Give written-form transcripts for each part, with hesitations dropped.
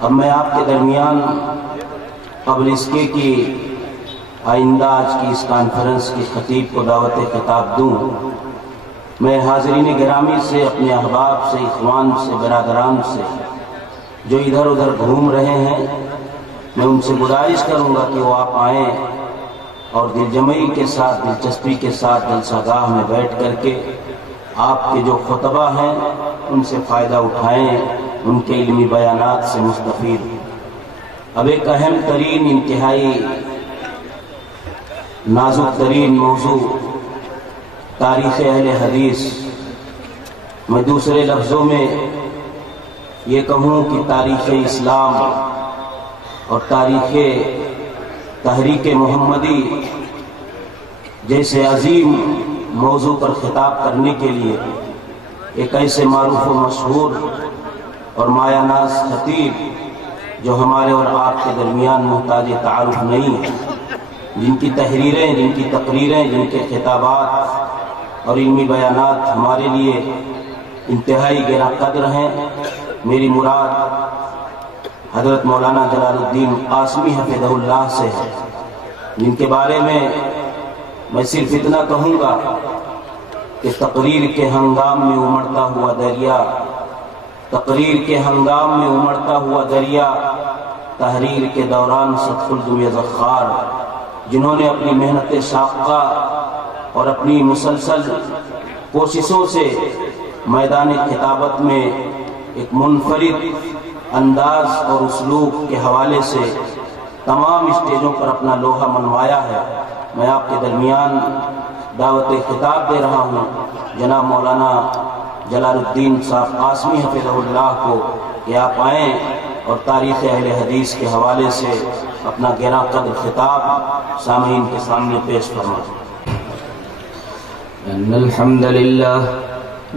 اب میں آپ کے درمیان قبل اس کے کہ آئندہ آج کی اس کانفرنس کی خطیب کو دعوت خطاب دوں، میں حاضرین گرامی سے، اپنے احباب سے، اخوان سے، برادران سے جو ادھر ادھر گھوم رہے ہیں، میں ان سے گزارش کروں گا کہ وہ آپ آئیں اور دلجمعی کے ساتھ، دلچسپی کے ساتھ جلسہ گاہ میں بیٹھ کر کے آپ کے جو خطبہ ہیں ان سے فائدہ اٹھائیں، ان کے علمی بیانات سے مستفید۔ اب ایک اہم ترین، انتہائی نازک ترین موضوع تاریخ اہل حدیث، میں دوسرے لفظوں میں یہ کہوں کہ تاریخ اسلام اور تاریخ تحریک محمدی جیسے عظیم موضوع پر خطاب کرنے کے لیے ایک ایسے معروف و مشہور اور مایہ ناز خطیب جو ہمارے اور آپ کے درمیان محتاج تعارف نہیں ہے، جن کی تحریریں، جن کی تقریریں، جن کے خطابات اور علمی بیانات ہمارے لیے انتہائی گراں قدر ہیں، میری مراد حضرت مولانا جلال الدین قاسمی حفظہ اللہ سے ہے، جن کے بارے میں صرف اتنا کہوں گا کہ تقریر کے ہنگام میں امڑتا ہوا دریا، تقریر کے ہنگام میں امڑتا ہوا دریا، تحریر کے دوران صدخلد ذخار، جنہوں نے اپنی محنت شاقہ اور اپنی مسلسل کوششوں سے میدان خطابت میں ایک منفرد انداز اور اسلوب کے حوالے سے تمام اسٹیجوں پر اپنا لوہا منوایا ہے۔ میں آپ کے درمیان دعوت خطاب دے رہا ہوں جناب مولانا جلال الدین صاحب قاسمی حفظہ اللہ کو کہ آپ آئیں اور تاریخ اہل حدیث کے حوالے سے اپنا گراں قدر خطاب سامعین کے سامنے پیش فرمائیں۔ ان الحمد للہ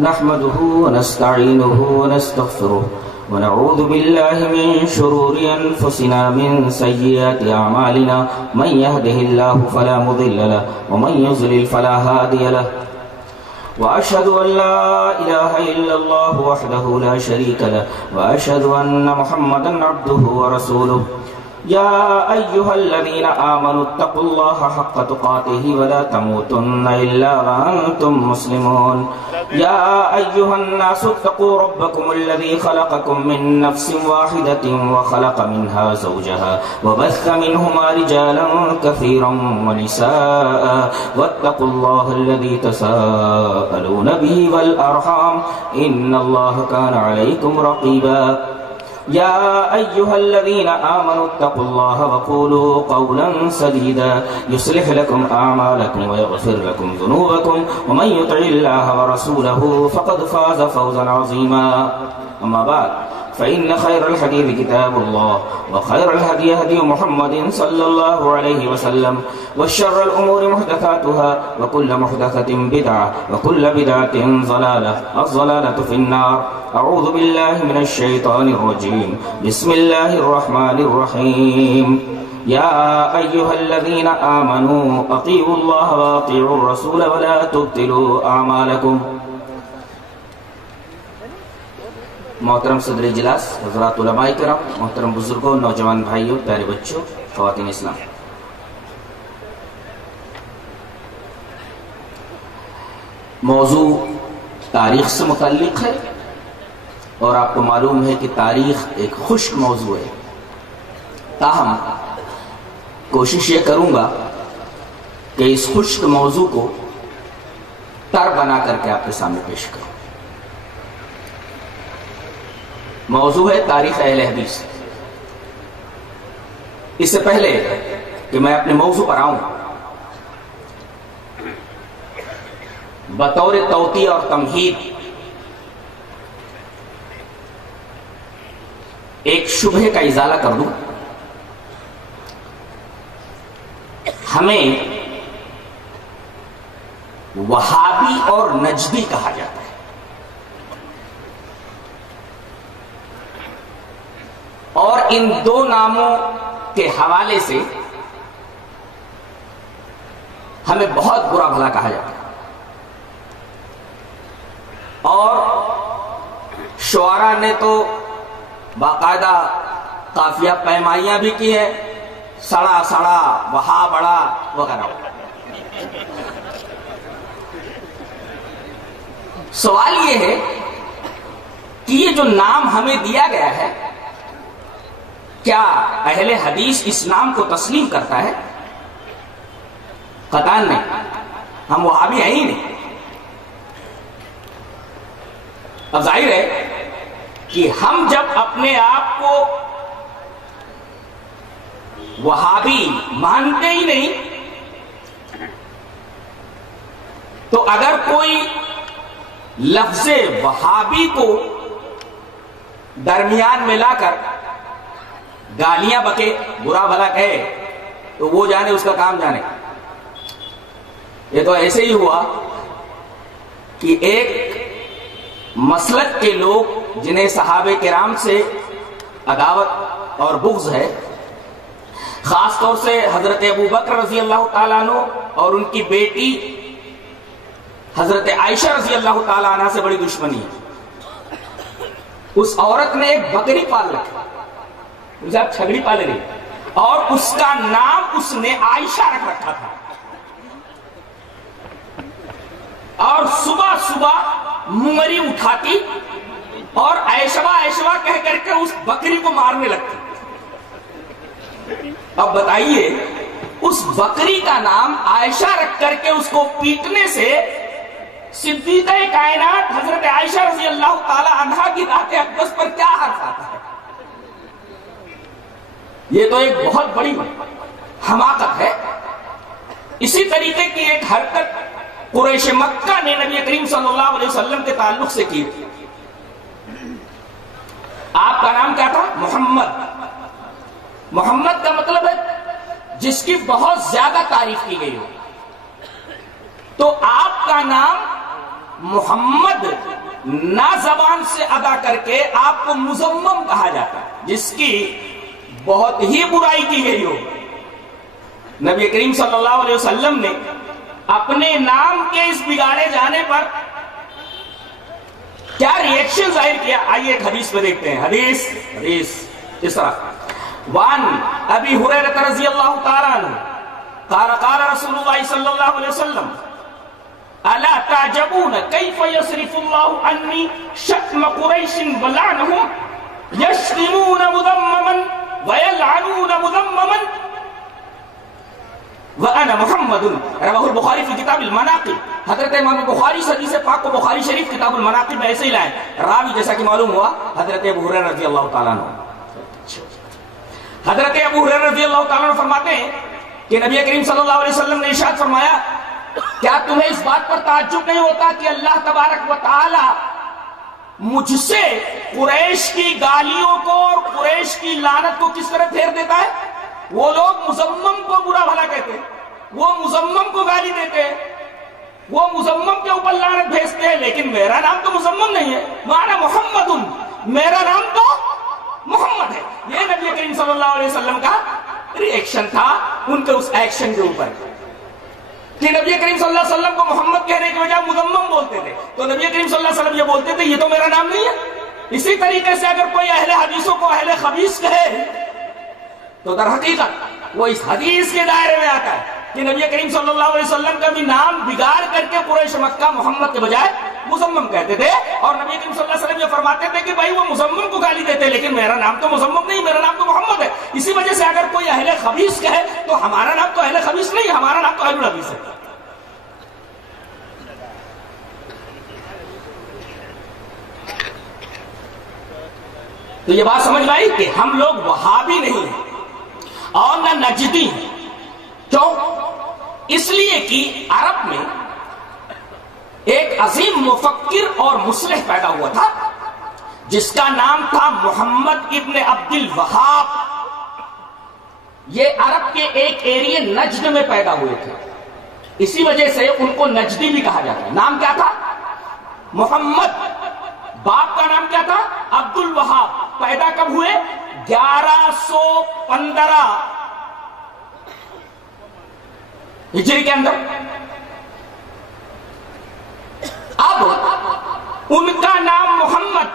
نحمده ونستعینه ونستغفره ونعوذ بالله من شرور انفسنا من سیئات اعمالنا من يهده الله فلا مضل له ومن يضلل فلا هادي له وأشهد أن لا إله إلا الله وحده لا شريك له وأشهد أن محمدا عبده ورسوله يا أيها الذين آمنوا اتقوا الله حق تقاته ولا تموتن إلا وأنتم مسلمون يا أيها الناس اتقوا ربكم الذي خلقكم من نفس واحدة وخلق منها زوجها وبث منهما رجالا كثيرا ونساء واتقوا الله الذي تساءلون به والأرحام إن الله كان عليكم رقيبا يا أيها الذين آمنوا اتقوا الله وقولوا قولا سديدا يصلح لكم أعمالكم ويغفر لكم ذنوبكم ومن يطع الله ورسوله فقد فاز فوزا عظيما أما بعد فإن خير الحديث كتاب الله وخير الهدي هدي محمد صلى الله عليه وسلم وشر الأمور محدثاتها وكل محدثة بدعة وكل بدعة ضلالة الضلالة في النار أعوذ بالله من الشيطان الرجيم بسم الله الرحمن الرحيم يا أيها الذين آمنوا أطيعوا الله وأطيعوا الرسول ولا تبطلوا أعمالكم محترم صدر اجلاس، حضرات علماء کرام، محترم بزرگوں، نوجوان بھائیوں، پیارے بچوں، خواتین اسلام، موضوع تاریخ سے متعلق ہے اور آپ کو معلوم ہے کہ تاریخ ایک خشک موضوع ہے، تاہم کوشش یہ کروں گا کہ اس خشک موضوع کو تر بنا کر کے آپ کے سامنے پیش کروں۔ موضوع ہے تاریخ اہل حدیث۔ اس سے پہلے کہ میں اپنے موضوع پر آؤں، بطور توطیہ اور تمہید ایک شبہے کا ازالہ کر دوں۔ ہمیں وہابی اور نجدی کہا جاتا ہے، اور ان دو ناموں کے حوالے سے ہمیں بہت برا بھلا کہا جاتا ہے، اور شعراء نے تو باقاعدہ قافیہ پیمائیاں بھی کی ہے، سڑا سڑا وہاں بڑا وغیرہ۔ سوال یہ ہے کہ یہ جو نام ہمیں دیا گیا ہے، کیا اہل حدیث اس نام کو تسلیم کرتا ہے؟ قطعاً نہیں، ہم وہابی ہیں ہی نہیں۔ اب ظاہر ہے کہ ہم جب اپنے آپ کو وہابی مانتے ہی نہیں، تو اگر کوئی لفظ وہابی کو درمیان میں لا کر گالیاں بکے، برا بھلا کہے، تو وہ جانے اس کا کام جانے۔ یہ تو ایسے ہی ہوا کہ ایک مسلک کے لوگ جنہیں صحابہ کرام سے عداوت اور بغض ہے، خاص طور سے حضرت ابو بکر رضی اللہ تعالیٰ عنہ اور ان کی بیٹی حضرت عائشہ رضی اللہ تعالیٰ عنہ سے بڑی دشمنی ہے۔ اس عورت نے ایک بکری پال رکھی، آپ چھگڑی پالے رہی، اور اس کا نام اس نے عائشہ رکھ رکھا تھا، اور صبح صبح مری اٹھاتی اور عائشہ عائشہ کہہ کر کے اس بکری کو مارنے لگتی۔ اب بتائیے، اس بکری کا نام عائشہ رکھ کر کے اس کو پیٹنے سے صدیقہ کائنات حضرت عائشہ رضی اللہ تعالی عنہا کی ذات اقدس پر کیا حرف آتا ہے؟ یہ تو ایک بہت بڑی حماقت ہے۔ اسی طریقے کی ایک حرکت قریش مکہ نے نبی کریم صلی اللہ علیہ وسلم کے تعلق سے کی۔ آپ کا نام کیا تھا؟ محمد۔ محمد کا مطلب ہے جس کی بہت زیادہ تعریف کی گئی ہو، تو آپ کا نام محمد نہ زبان سے ادا کر کے آپ کو مذمم کہا جاتا ہے، جس کی بہت ہی برائی کی گئی ہو۔ نبی کریم صلی اللہ علیہ وسلم نے اپنے نام کے اس بگاڑے جانے پر کیا ریئیکشن ظاہر کیا؟ آئیے ایک حدیث میں دیکھتے ہیں۔ حدیث اس طرح، وان ابی ہریرہ رضی اللہ تعالی عنہ قال قال رسول اللہ صلی اللہ علیہ وسلم الا تعجبون کیف یصرف اللہ عنی شتم قریش ولعنهم یشتمون مذمما ویلعنون مذمما وانا محمد رواه البخاری فی کتاب المناقب۔ حضرت امام بخاری حدیث پاک کو بخاری شریف کتاب المناقب میں ایسے ہی لائے، راوی جیسا کہ معلوم ہوا حضرت ابو ہریرہ رضی اللہ تعالیٰ عنہ۔ حضرت ابو ہریرہ رضی اللہ تعالیٰ عنہ فرماتے ہیں کہ نبی کریم صلی اللہ علیہ وسلم نے ارشاد فرمایا، کیا تمہیں اس بات پر تعجب نہیں ہوتا کہ اللہ تبارک و تعالی مجھ سے قریش کی گالیوں کو اور قریش کی لعنت کو کس طرح پھیر دیتا ہے؟ وہ لوگ مذمم کو برا بھلا کہتے ہیں، وہ مذمم کو گالی دیتے ہیں، وہ مذمم کے اوپر لعنت بھیجتے ہیں، لیکن میرا نام تو مذمم نہیں ہے، وانا محمد، میرا نام تو محمد ہے۔ یہ نبی کریم صلی اللہ علیہ وسلم کا ریئیکشن تھا ان کے اس ایکشن کے اوپر کہ نبی کریم صلی اللہ علیہ وسلم کو محمد کہنے کی بجائے مذمم بولتے تھے، تو نبی کریم صلی اللہ علیہ وسلم یہ بولتے تھے یہ تو میرا نام نہیں ہے۔ اسی طریقے سے اگر کوئی اہل حدیثوں کو اہل خبیث کہے تو در حقیقت وہ اس حدیث کے دائرے میں آتا ہے کہ نبی کریم صلی اللہ علیہ وسلم کا بھی نام بگاڑ کر کے قریش مکہ محمد کے بجائے مذمم کہتے تھے، اور نبی کریم صلی اللہ علیہ وسلم یہ فرماتے تھے کہ بھائی وہ مذمم کو گالی دیتے لیکن میرا نام تو مذمم نہیں، میرا نام تو محمد ہے۔ اسی وجہ سے اگر کوئی اہل خبیث کہے تو ہمارا نام تو اہل خبیث نہیں، ہمارا نام تو اہل الحدیث ہے۔ تو یہ بات سمجھ میں آئی کہ ہم لوگ وہابی نہیں ہیں اور نہ نجدی ہیں۔ کیوں؟ اس لیے کہ عرب میں ایک عظیم مفکر اور مصلح پیدا ہوا تھا جس کا نام تھا محمد ابن عبد الوہاب۔ یہ عرب کے ایک ایریے نجد میں پیدا ہوئے تھے، اسی وجہ سے ان کو نجدی بھی کہا جاتا ہے۔ نام کیا تھا؟ محمد۔ باپ کا نام کیا تھا؟ عبد الوہاب۔ پیدا کب ہوئے؟ 1115 ہجری کے اندر۔ اب ان کا نام محمد،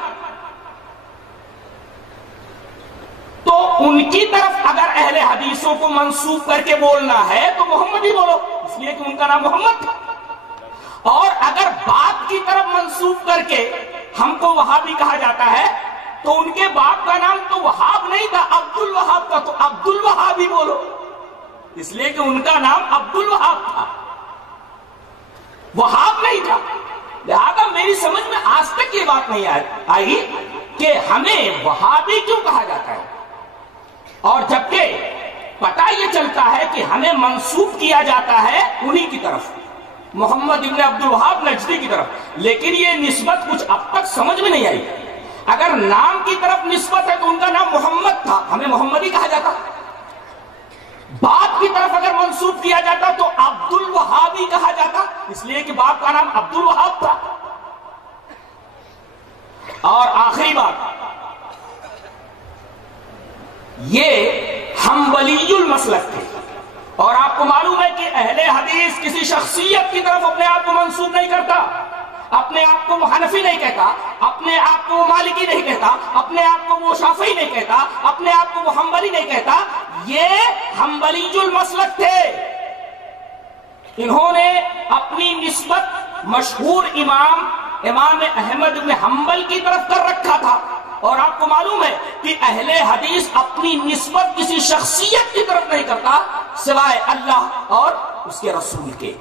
تو ان کی طرف اگر اہل حدیثوں کو منسوب کر کے بولنا ہے تو محمد ہی بولو، اس لیے کہ ان کا نام محمد تھا۔ اور اگر باپ کی طرف منسوب کر کے ہم کو وہابی کہا جاتا ہے تو ان کے باپ کا نام تو وہاب نہیں تھا، عبد الوہاب تھا، تو عبد الوہاب ہی بولو، اس لیے کہ ان کا نام عبد الوہاب تھا، وہاب نہیں تھا۔ لہذا میری سمجھ میں آج تک یہ بات نہیں آئی کہ ہمیں وہابی کیوں کہا جاتا ہے، اور جبکہ پتہ یہ چلتا ہے کہ ہمیں منسوب کیا جاتا ہے انہی کی طرف، محمد ابن عبد الوہاب نجدی کی طرف، لیکن یہ نسبت کچھ اب تک سمجھ میں نہیں آئی۔ اگر نام کی طرف نسبت ہے تو ان کا نام محمد تھا، ہمیں محمد ہی کہا جاتا، باپ کی طرف اگر منسوب کیا جاتا تو عبد الوہاب ہی کہا جاتا، اس لیے کہ باپ کا نام عبد الوہاب تھا۔ اور آخری بات، یہ حنبلی المسلک تھے، اور آپ کو معلوم ہے کہ اہل حدیث کسی شخصیت کی طرف اپنے آپ کو منسوب نہیں کرتا، اپنے آپ کو وہ حنفی نہیں کہتا، اپنے آپ کو وہ مالکی نہیں کہتا، اپنے آپ کو وہ شافعی نہیں کہتا، اپنے آپ کو وہ حنبلی نہیں کہتا، یہ حنبلی المسلک تھے۔ انہوں نے اپنی نسبت مشہور امام احمد بن حنبل کی طرف کر رکھا تھا، اور آپ کو معلوم ہے کہ اہل حدیث اپنی نسبت کسی شخصیت کی طرف نہیں کرتا سوائے اللہ اور اس کے رسول کے۔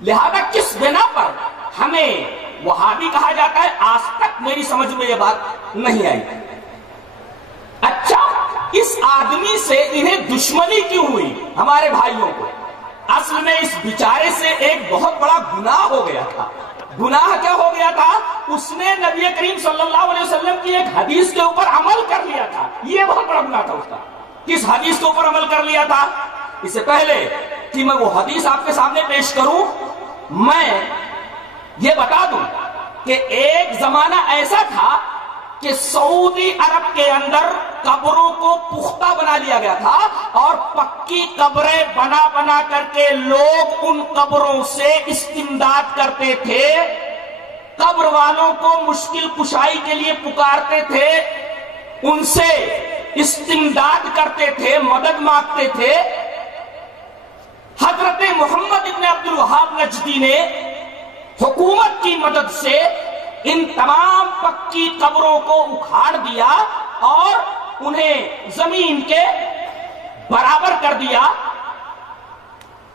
لہذا کس بنا پر ہمیں وہابی کہا جاتا ہے، آج تک میری سمجھ میں یہ بات نہیں آئی۔ اچھا، اس آدمی سے انہیں دشمنی کیوں ہوئی ہمارے بھائیوں کو؟ اصل میں اس بیچارے سے ایک بہت بڑا گناہ ہو گیا تھا۔ گناہ کیا ہو گیا تھا؟ اس نے نبی کریم صلی اللہ علیہ وسلم کی ایک حدیث کے اوپر عمل کر لیا تھا، یہ بہت بڑا گناہ تھا اس کا۔ کس حدیث کے اوپر عمل کر لیا تھا؟ اس سے پہلے کہ میں وہ حدیث آپ کے سامنے پیش کروں، میں یہ بتا دوں کہ ایک زمانہ ایسا تھا کہ سعودی عرب کے اندر قبروں کو پختہ بنا لیا گیا تھا، اور پکی قبریں بنا بنا کر کے لوگ ان قبروں سے استمداد کرتے تھے، قبر والوں کو مشکل کشائی کے لیے پکارتے تھے، ان سے استمداد کرتے تھے، مدد مانگتے تھے۔ حضرت محمد ابن عبد الوہاب نجدی نے حکومت کی مدد سے ان تمام پکی قبروں کو اکھاڑ دیا اور انہیں زمین کے برابر کر دیا۔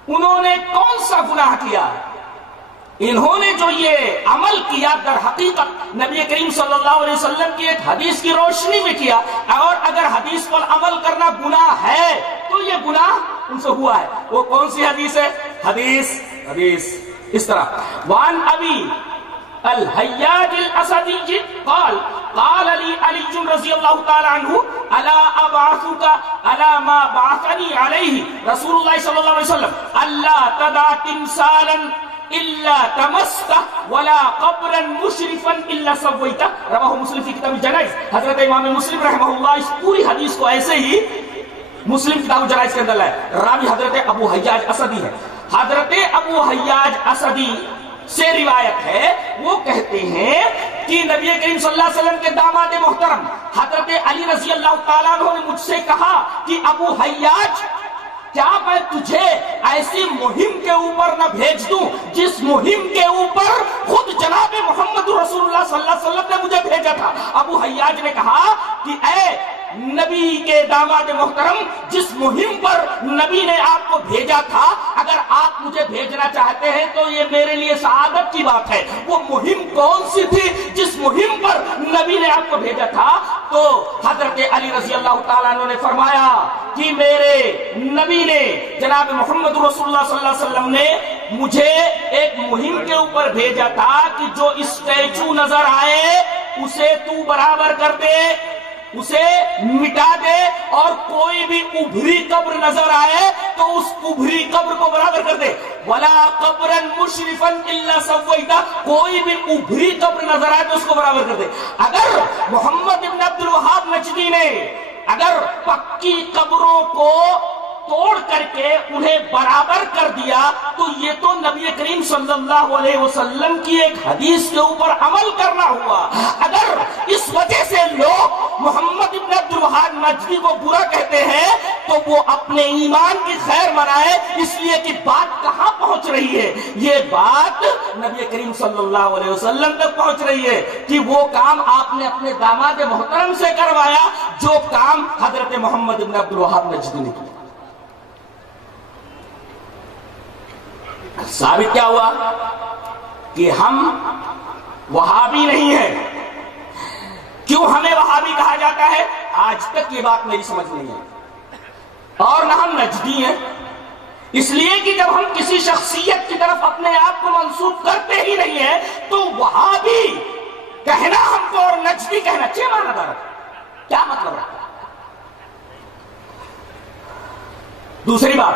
انہوں نے کون سا گناہ کیا؟ انہوں نے جو یہ عمل کیا در حقیقت نبی کریم صلی اللہ علیہ وسلم کی ایک حدیث کی روشنی میں کیا، اور اگر حدیث پر عمل کرنا گناہ ہے تو یہ گناہ ان سے ہوا ہے۔ وہ کون سی حدیث ہے؟ حدیث اس طرح، وان ابی الحیاج الاسدی قال قال علی رضی اللہ تعالی عنہ الا ابعثک الا ما بعثنی علیہ رسول اللہ صلی اللہ علیہ وسلم اللہ تدع تمثالا الا تمسته ولا قبرا مشرفا الا سويته، رواہ مسلم فی کتاب الجنائز۔ حضرت امام مسلم رحمہ اللہ اس پوری حدیث کو ایسے ہی مسلم کتاب الجنائز کے اندر لائے۔ راوی حضرت ابو حیاج اسدی ہے۔ حضرت ابو حیاج اسدی سے روایت ہے، وہ کہتے ہیں کہ نبی کریم صلی اللہ علیہ وسلم کے داماد محترم حضرت علی رضی اللہ تعالیٰ عنہ نے مجھ سے کہا کہ ابو حیاج، کیا میں تجھے ایسی مہم کے اوپر نہ بھیج دوں جس مہم کے اوپر خود جناب محمد رسول اللہ صلی اللہ علیہ وسلم نے مجھے بھیجا تھا؟ ابو حیاج نے کہا کہ اے نبی کے داماد محترم، جس مہم پر نبی نے آپ کو بھیجا تھا، اگر آپ مجھے بھیجنا چاہتے ہیں تو یہ میرے لیے سعادت کی بات ہے۔ وہ مہم کون سی تھی جس مہم پر نبی نے آپ کو بھیجا تھا؟ تو حضرت علی رضی اللہ تعالیٰ عنہ نے فرمایا کہ میرے نبی نے، جناب محمد رسول اللہ صلی اللہ علیہ وسلم نے مجھے ایک مہم کے اوپر بھیجا تھا کہ جو اسٹیچو نظر آئے اسے تو برابر کر دے، اسے مٹا دے، اور کوئی بھی ابھری قبر نظر آئے تو اس ابھری قبر کو برابر کر دے۔ وَلَا قَبْرًا مُشْرِفًا إِلَّا سَوَّيْتَهُ، کوئی بھی ابھری قبر نظر آئے تو اس کو برابر کر دے۔ اگر محمد ابن عبد الوہاب نجدی نے اگر پکی قبروں کو توڑ کر کے انہیں برابر کر دیا تو یہ تو نبی کریم صلی اللہ علیہ وسلم کی ایک حدیث کے اوپر عمل کرنا ہوا۔ اگر اس وجہ سے لوگ محمد ابن عبد الوہاب نجدی کو برا کہتے ہیں تو وہ اپنے ایمان کی خیر منائے، اس لیے کہ بات کہاں پہنچ رہی ہے؟ یہ بات نبی کریم صلی اللہ علیہ وسلم تک پہنچ رہی ہے کہ وہ کام آپ نے اپنے داماد محترم سے کروایا جو کام حضرت محمد ابن عبد الوہاب نجدی نے کیا۔ ثابت کیا ہوا کہ ہم وہابی نہیں ہیں۔ کیوں ہمیں وہابی کہا جاتا ہے؟ آج تک یہ بات میری سمجھ نہیں ہے۔ اور نہ ہم نجدی ہیں، اس لیے کہ جب ہم کسی شخصیت کی طرف اپنے آپ کو منسوب کرتے ہی نہیں ہیں تو وہابی کہنا ہم کو اور نجدی کہنا چھ معنی دار کیا مطلب رہتا ہے؟ دوسری بات،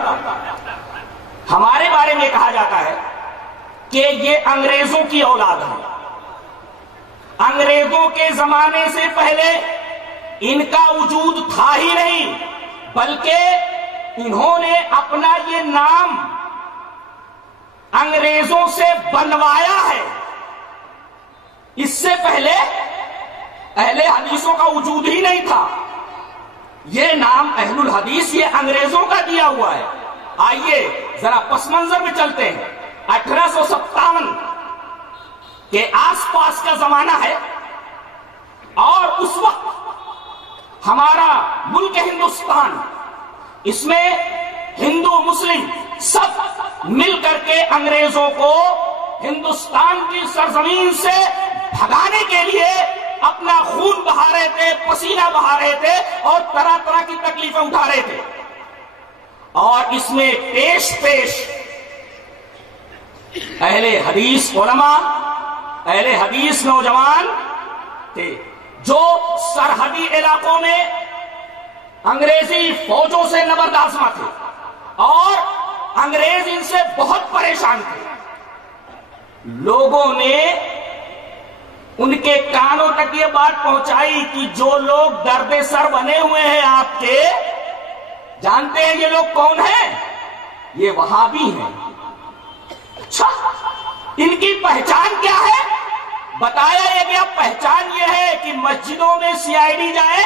ہمارے بارے میں کہا جاتا ہے کہ یہ انگریزوں کی اولاد ہے۔ انگریزوں کے زمانے سے پہلے ان کا وجود تھا ہی نہیں، بلکہ انہوں نے اپنا یہ نام انگریزوں سے بنوایا ہے۔ اس سے پہلے اہل حدیثوں کا وجود ہی نہیں تھا۔ یہ نام اہل الحدیث یہ انگریزوں کا دیا ہوا ہے۔ آئیے ذرا پس منظر میں چلتے ہیں۔ 1857 کے آس پاس کا زمانہ ہے اور اس وقت ہمارا ملک ہندوستان، اس میں ہندو مسلم سب مل کر کے انگریزوں کو ہندوستان کی سرزمین سے بھگانے کے لیے اپنا خون بہا رہے تھے، پسینہ بہا رہے تھے اور طرح طرح کی تکلیفیں اٹھا رہے تھے۔ اور اس میں پیش اہل حدیث علماء، اہل حدیث نوجوان تھے جو سرحدی علاقوں میں انگریزی فوجوں سے نبردآزما تھے اور انگریز ان سے بہت پریشان تھے۔ لوگوں نے ان کے کانوں تک یہ بات پہنچائی کہ جو لوگ درد سر بنے ہوئے ہیں آپ کے، جانتے ہیں یہ لوگ کون ہیں؟ یہ وہابی ہیں۔ اچھا، ان کی پہچان کیا ہے؟ بتایا یہ گیا پہچان یہ ہے کہ مسجدوں میں CID جائے،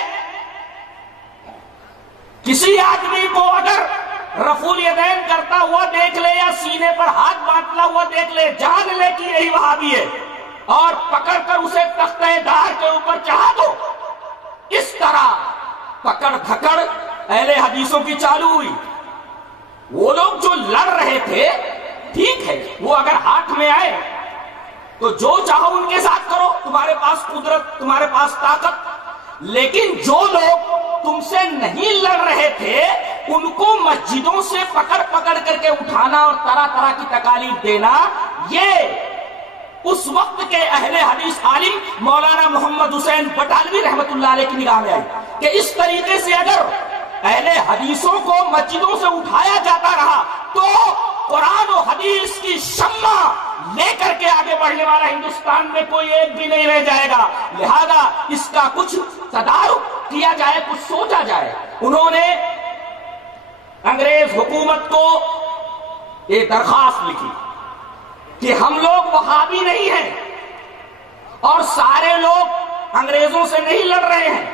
کسی آدمی کو اگر رفع الیدین کرتا ہوا دیکھ لے یا سینے پر ہاتھ باندھتا ہوا دیکھ لے، جان لے کہ یہی وہابی ہے اور پکڑ کر اسے تختہ دار کے اوپر چڑھا دو۔ اس طرح پکڑ دھکڑ اہل حدیثوں کی چالو ہوئی۔ وہ لوگ جو لڑ رہے تھے، ٹھیک ہے، وہ اگر ہاتھ میں آئے تو جو چاہو ان کے ساتھ کرو، تمہارے پاس قدرت، تمہارے پاس طاقت، لیکن جو لوگ تم سے نہیں لڑ رہے تھے ان کو مسجدوں سے پکڑ پکڑ کر کے اٹھانا اور طرح طرح کی تکالیف دینا، یہ اس وقت کے اہل حدیث عالم مولانا محمد حسین بٹالوی رحمت اللہ علیہ کی نگاہ میں آئی کہ اس طریقے سے اگر اہل حدیثوں کو مسجدوں سے اٹھایا جاتا رہا تو قرآن و حدیث کی شمع لے کر کے آگے بڑھنے والا ہندوستان میں کوئی ایک بھی نہیں رہ جائے گا، لہذا اس کا کچھ تدارک کیا جائے، کچھ سوچا جائے۔ انہوں نے انگریز حکومت کو ایک درخواست لکھی کہ ہم لوگ وہابی نہیں ہیں اور سارے لوگ انگریزوں سے نہیں لڑ رہے ہیں،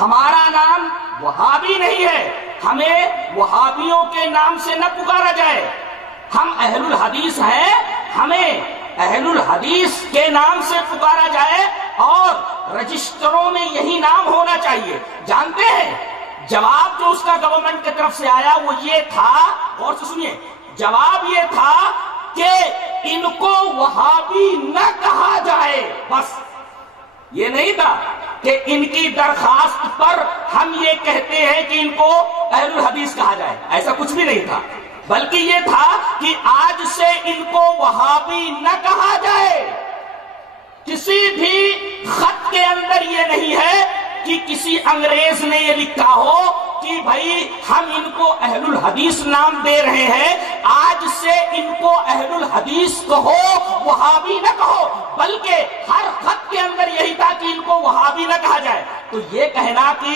ہمارا نام وہابی نہیں ہے، ہمیں وہابیوں کے نام سے نہ پکارا جائے، ہم اہل الحدیث ہیں، ہمیں اہل الحدیث کے نام سے پکارا جائے اور رجسٹروں میں یہی نام ہونا چاہیے۔ جانتے ہیں جواب جو اس کا گورنمنٹ کی طرف سے آیا وہ یہ تھا، غور سے سنیے، جواب یہ تھا کہ ان کو وہابی نہ کہا جائے۔ بس یہ نہیں تھا کہ ان کی درخواست پر ہم یہ کہتے ہیں کہ ان کو اہل الحدیث کہا جائے، ایسا کچھ بھی نہیں تھا، بلکہ یہ تھا کہ آج سے ان کو وہابی نہ کہا جائے۔ کسی بھی خط کے اندر یہ نہیں ہے کہ کسی انگریز نے یہ لکھا ہو کہ بھائی ہم ان کو اہل الحدیث نام دے رہے ہیں، آج سے ان کو اہل الحدیث کہو، وہابی نہ کہو، بلکہ ہر خط کے اندر یہی تھا کہ ان کو وہابی نہ کہا جائے۔ تو یہ کہنا کہ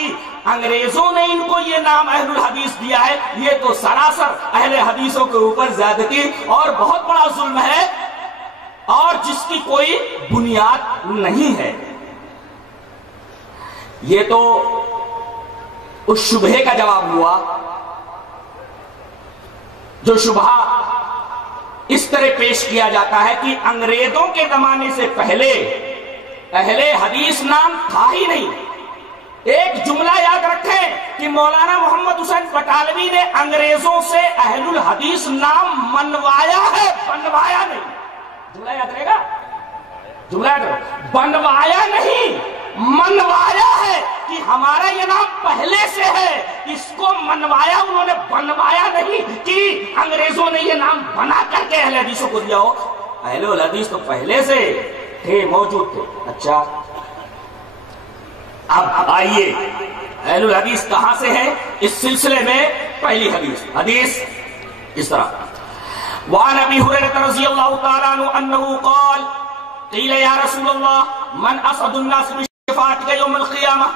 انگریزوں نے ان کو یہ نام اہل الحدیث دیا ہے، یہ تو سراسر اہل حدیثوں کے اوپر زیادتی اور بہت بڑا ظلم ہے اور جس کی کوئی بنیاد نہیں ہے۔ یہ تو اس شبہے کا جواب ہوا جو شبہ اس طرح پیش کیا جاتا ہے کہ انگریزوں کے زمانے سے پہلے اہل حدیث نام تھا ہی نہیں۔ ایک جملہ یاد رکھیں کہ مولانا محمد حسین بٹالوی نے انگریزوں سے اہل الحدیث نام منوایا ہے، بنوایا نہیں۔ جملہ یاد رہے گا، جملہ یاد رہے، بنوایا نہیں، منوایا ہے کہ ہمارا یہ نام پہلے سے ہے، اس کو منوایا انہوں نے، بنوایا نہیں کہ انگریزوں نے یہ نام بنا کر کے اہل حدیثوں کو دیا ہو۔ اہل الحدیث تو پہلے سے تھے، موجود تھے۔ اچھا اب آئیے اہل الحدیث کہاں سے ہیں اس سلسلے میں پہلی حدیث اس طرح، وعن ابی ہریرہ رضی اللہ تعالی عنہ انہ قال قیل یا رسول اللہ من اسعد الناس بشفاعتک یوم القیامہ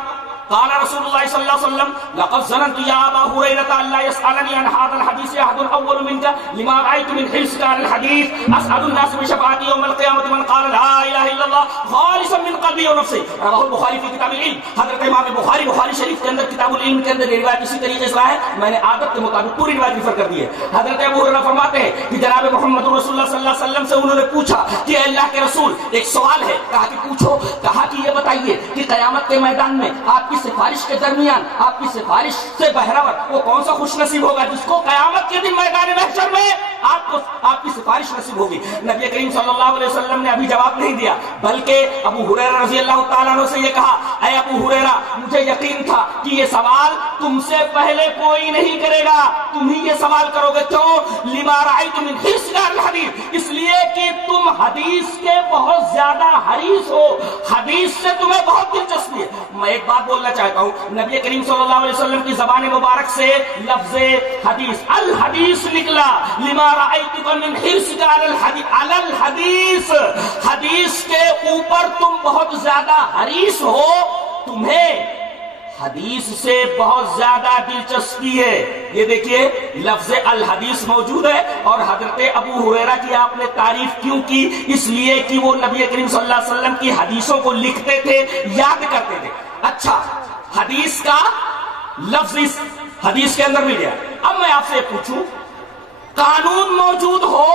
قال رسول اللہ صلی اللہ علیہ وسلم لقد ظننت یا ابا ہریرہ ان لا يسألنی عن هذا الحديث احد اول منك لما رأيت من حرصك على الحديث اسعد الناس بشفاعتي يوم القيامة من قال لا اله الا الله خالصا من قلبه ونفسه۔ رواه البخاری فی کتاب العلم۔ حضرت امام بخاری شریف کے اندر کتاب العلم کے اندر روایت اسی طریقے سے ہے، میں نے عادت کے مطابق پوری روایت ریفر کر دی ہے۔ حضرت ابو ہریرہ فرماتے ہیں کہ جناب محمد رسول اللہ صلی اللہ علیہ وسلم سے انہوں نے پوچھا کہ اللہ کے رسول ایک سوال ہے، کہا کہ پوچھو، کہا کہ یہ بتائیے کہ قیامت کے میدان میں آپ کی سفارش کے درمیان آپ کی سفارش سے بہرور وہ کون سا خوش نصیب ہوگا جس کو قیامت کے دن میدان محشر میں آپ کی سفارش نصیب ہوگی۔ نبی کریم صلی اللہ علیہ وسلم نے ابھی جواب نہیں دیا، بلکہ ابو ہریرہ رضی اللہ تعالیٰ عنہ سے یہ کہا، اے ابو ہریرہ مجھے یقین تھا کہ یہ سوال تم سے پہلے کوئی نہیں کرے گا، تم ہی یہ سوال کرو گے۔ کیوں؟ لما رأیت من حرصک علی الحدیث، اس لیے کہ تم حدیث کے بہت زیادہ حریص ہو، حدیث سے تمہیں بہت دلچسپی ہے۔ میں ایک بات بولنا چاہتا ہوں، نبی کریم صلی اللہ علیہ وسلم کی زبان مبارک سے لفظ حدیث الحدیث نکلا، لما رأیتک من حرصک علی الحدیث، حدیث کے اوپر تم بہت زیادہ حریص ہو، تمہیں حدیث سے بہت زیادہ دلچسپی ہے۔ یہ دیکھیے لفظ الحدیث موجود ہے، اور حضرت ابو ہریرہ کی آپ نے تعریف کیوں کی؟ اس لیے کہ وہ نبی کریم صلی اللہ علیہ وسلم کی حدیثوں کو لکھتے تھے، یاد کرتے تھے۔ اچھا حدیث کا لفظ اس حدیث کے اندر مل گیا۔ اب میں آپ سے پوچھوں، قانون موجود ہو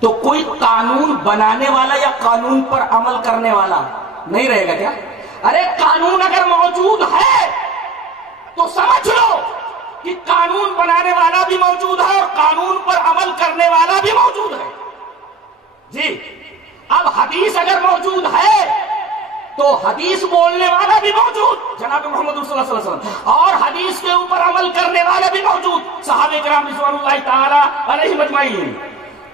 تو کوئی قانون بنانے والا یا قانون پر عمل کرنے والا نہیں رہے گا کیا؟ ارے قانون اگر موجود ہے تو سمجھ لو کہ قانون بنانے والا بھی موجود ہے اور قانون پر عمل کرنے والا بھی موجود ہے۔ جی اب حدیث اگر موجود ہے تو حدیث بولنے والا بھی موجود جناب محمد صلی اللہ علیہ وسلم، اور حدیث کے اوپر عمل کرنے والا بھی موجود صحابہ کرام رضوان اللہ تعالی علیہم اجمعین۔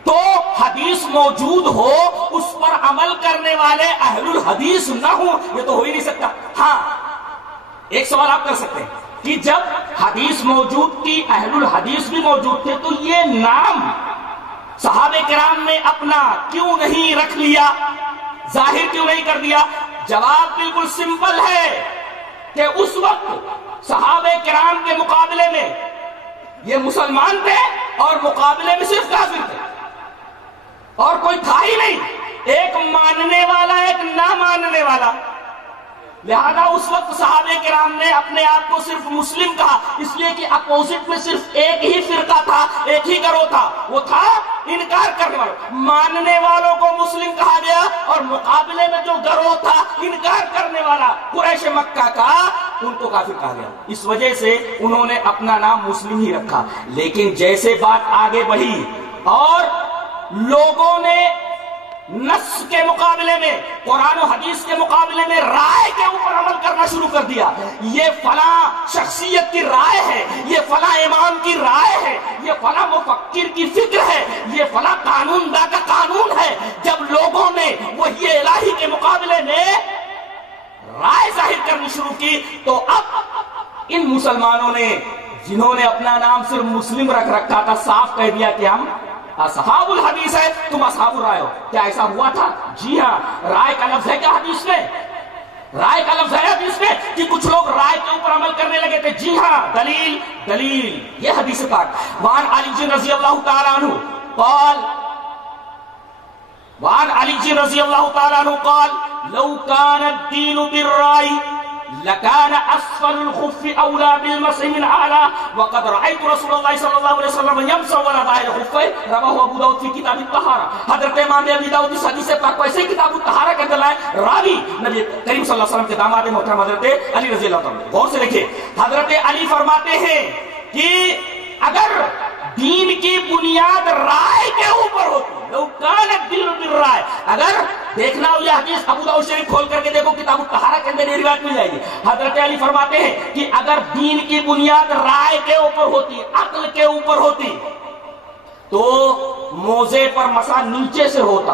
تو حدیث موجود ہو، اس پر عمل کرنے والے اہل الحدیث نہ ہوں، یہ تو ہو ہی نہیں سکتا۔ ہاں ایک سوال آپ کر سکتے ہیں کہ جب حدیث موجود تھی، اہل الحدیث بھی موجود تھے، تو یہ نام صحابہ کرام نے اپنا کیوں نہیں رکھ لیا، ظاہر کیوں نہیں کر دیا؟ جواب بالکل سمپل ہے کہ اس وقت صحابہ کرام کے مقابلے میں یہ مسلمان تھے اور مقابلے میں صرف کافر تھے، اور کوئی تھا ہی نہیں، ایک ماننے والا ایک نہ ماننے والا۔ لہذا اس وقت صحابہ کرام نے اپنے آپ کو صرف مسلم کہا، اس لیے کہ اپوزٹ میں صرف ایک ہی فرقہ تھا، ایک ہی گروہ تھا، وہ تھا انکار کرنے والا۔ ماننے والوں کو مسلم کہا گیا اور مقابلے میں جو گروہ تھا انکار کرنے والا قریش مکہ کا، ان کو کافر کہا گیا۔ اس وجہ سے انہوں نے اپنا نام مسلم ہی رکھا۔ لیکن جیسے بات آگے بڑھی اور لوگوں نے نص کے مقابلے میں، قرآن و حدیث کے مقابلے میں رائے کے اوپر عمل کرنا شروع کر دیا، یہ فلاں شخصیت کی رائے ہے، یہ فلاں امام کی رائے ہے، یہ فلاں مفکر کی فکر ہے، یہ فلاں قانون دا کا قانون ہے۔ جب لوگوں نے وحی الہی کے مقابلے میں رائے ظاہر کرنی شروع کی، تو اب ان مسلمانوں نے، جنہوں نے اپنا نام صرف مسلم رکھ رکھا تھا، صاف کہہ دیا کہ ہم اصحاب الحدیث ہے، تم اصحاب الرائے ہو. کیا ایسا ہوا تھا؟ جی ہاں. رائے کا لفظ ہے کیا حدیث میں؟ رائے کا لفظ ہے حدیث میں کہ کچھ لوگ رائے کے اوپر عمل کرنے لگے تھے. جی ہاں. دلیل یہ حدیث پاک. وعن علی رضی اللہ تعالیٰ عنہ قال وعن علی رضی اللہ تعالیٰ عنہ قال لو كان الدین بالرائے لكان اسفل الخف اولى بالمسح من اعلى وقد رايت رسول الله صلى الله عليه وسلم يمسح على ظاهر الخفين رواه ابو داؤد في کتاب الطہارہ. حضرت امام ابو داؤد اس حدیث پاک کو ایسے کتاب الطہارہ کے اندر لائے. راوی نبی کریم صلی اللہ علیہ وسلم کے داماد محترم حضرت علی رضی اللہ عنہ. غور سے دیکھیں حضرت علی فرماتے ہیں کہ اگر دین کی بنیاد رائے کے اوپر ہوتی، لو کان الدین بالرائے، اگر دیکھنا ہو یہ حدیث ابو داؤد شریف کھول کر کے دیکھو کتاب الطہارہ کے اندر یہ روایت مل جائے گی. حضرت علی فرماتے ہیں کہ اگر دین کی بنیاد رائے کے اوپر ہوتی، عقل کے اوپر ہوتی، تو موزے پر مسا نیچے سے ہوتا،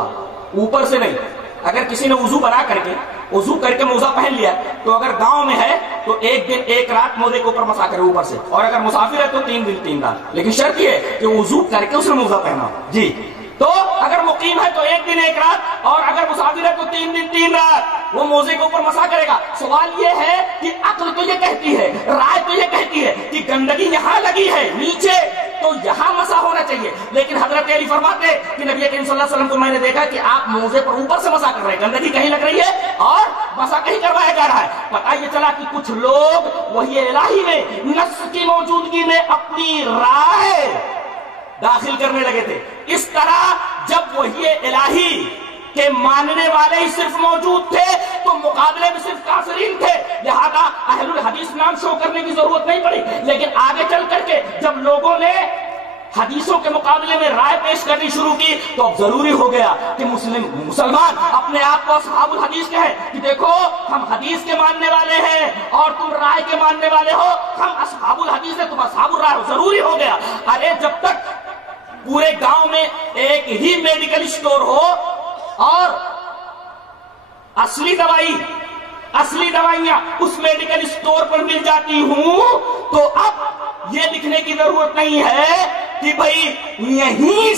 اوپر سے نہیں. اگر کسی نے وضو بنا کر کے وضو کر کے موزہ پہن لیا تو اگر گاؤں میں ہے تو ایک دن ایک رات موزے کے اوپر مسا کرے اوپر سے، اور اگر مسافر ہے تو 3 دن 3 رات. لیکن شرط یہ ہے کہ وضو کر کے اس نے موزہ پہنا. جی تو اگر مقیم ہے تو 1 دن 1 رات، اور اگر مسافر ہے تو 3 دن 3 رات وہ موزے کے اوپر مسا کرے گا. سوال یہ ہے کہ عقل تو یہ کہتی ہے، رائے تو یہ کہتی ہے کہ گندگی یہاں لگی ہے نیچے تو یہاں مسا ہونا چاہیے. لیکن حضرت علی فرماتے ہیں کہ نبی کریم صلی اللہ علیہ وسلم کو میں نے دیکھا کہ آپ موزے پر اوپر سے مسا کر رہے ہیں، گندگی کہیں لگ رہی ہے اور مسا کہیں کروایا جا رہا ہے. پتہ یہ چلا کہ کچھ لوگ وحی الہی میں نص کی موجودگی میں اپنی رائے داخل کرنے لگے تھے. اس طرح جب وحی الہی کہ ماننے والے ہی صرف موجود تھے تو مقابلے میں صرف کافرین تھے، لہذا اہل الحدیث نام شو کرنے کی ضرورت نہیں پڑی. لیکن آگے چل کر کے جب لوگوں نے حدیثوں کے مقابلے میں رائے پیش کرنی شروع کی تو اب ضروری ہو گیا کہ مسلمان اپنے آپ کو اصحاب الحدیث کہیں کہ دیکھو ہم حدیث کے ماننے والے ہیں اور تم رائے کے ماننے والے ہو، ہم اصحاب الحدیث ہیں تم اصحاب الرائے ہو. ضروری ہو گیا. ارے جب تک پورے گاؤں میں ایک ہی میڈیکل اسٹور ہو اور اصلی دوائیاں اس میڈیکل اسٹور پر مل جاتی ہوں تو اب یہ لکھنے کی ضرورت نہیں ہے کہ بھئی یہیں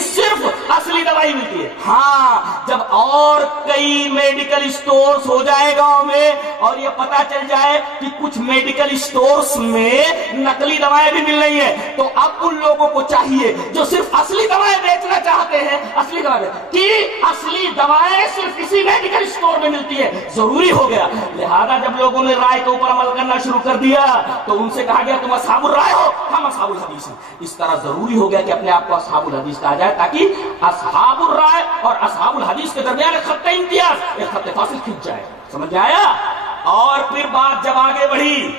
صرف اصلی دوائی ملتی ہے. ہاں جب اور کئی میڈیکل اسٹورز ہو جائے گاؤں میں اور یہ پتا چل جائے کہ کچھ میڈیکل اسٹورز میں نقلی دوائیں بھی مل رہی ہیں تو اب ان لوگوں کو چاہیے جو صرف اصلی دوائیں بیچنا چاہتے ہیں، اصلی دوائیں صرف اسی میڈیکل اسٹور میں ملتی ہے. ضروری ہو گیا. لہذا جب لوگوں نے رائے کے اوپر عمل کرنا شروع کر دیا تو ان سے کہا گیا تم اصحاب الرائے ہو، ہم اصحاب الحدیث ہیں. اس طرح ضروری ہو گیا کہ اپنے آپ کو اصحاب الحدیث کہا جائے تاکہ اصحاب الرائے اور اصحاب الحدیث کے درمیان ایک خط امتیاز، ایک خط فاصل کھنچ جائے. سمجھ میں آیا؟ اور پھر بات جب آگے بڑھی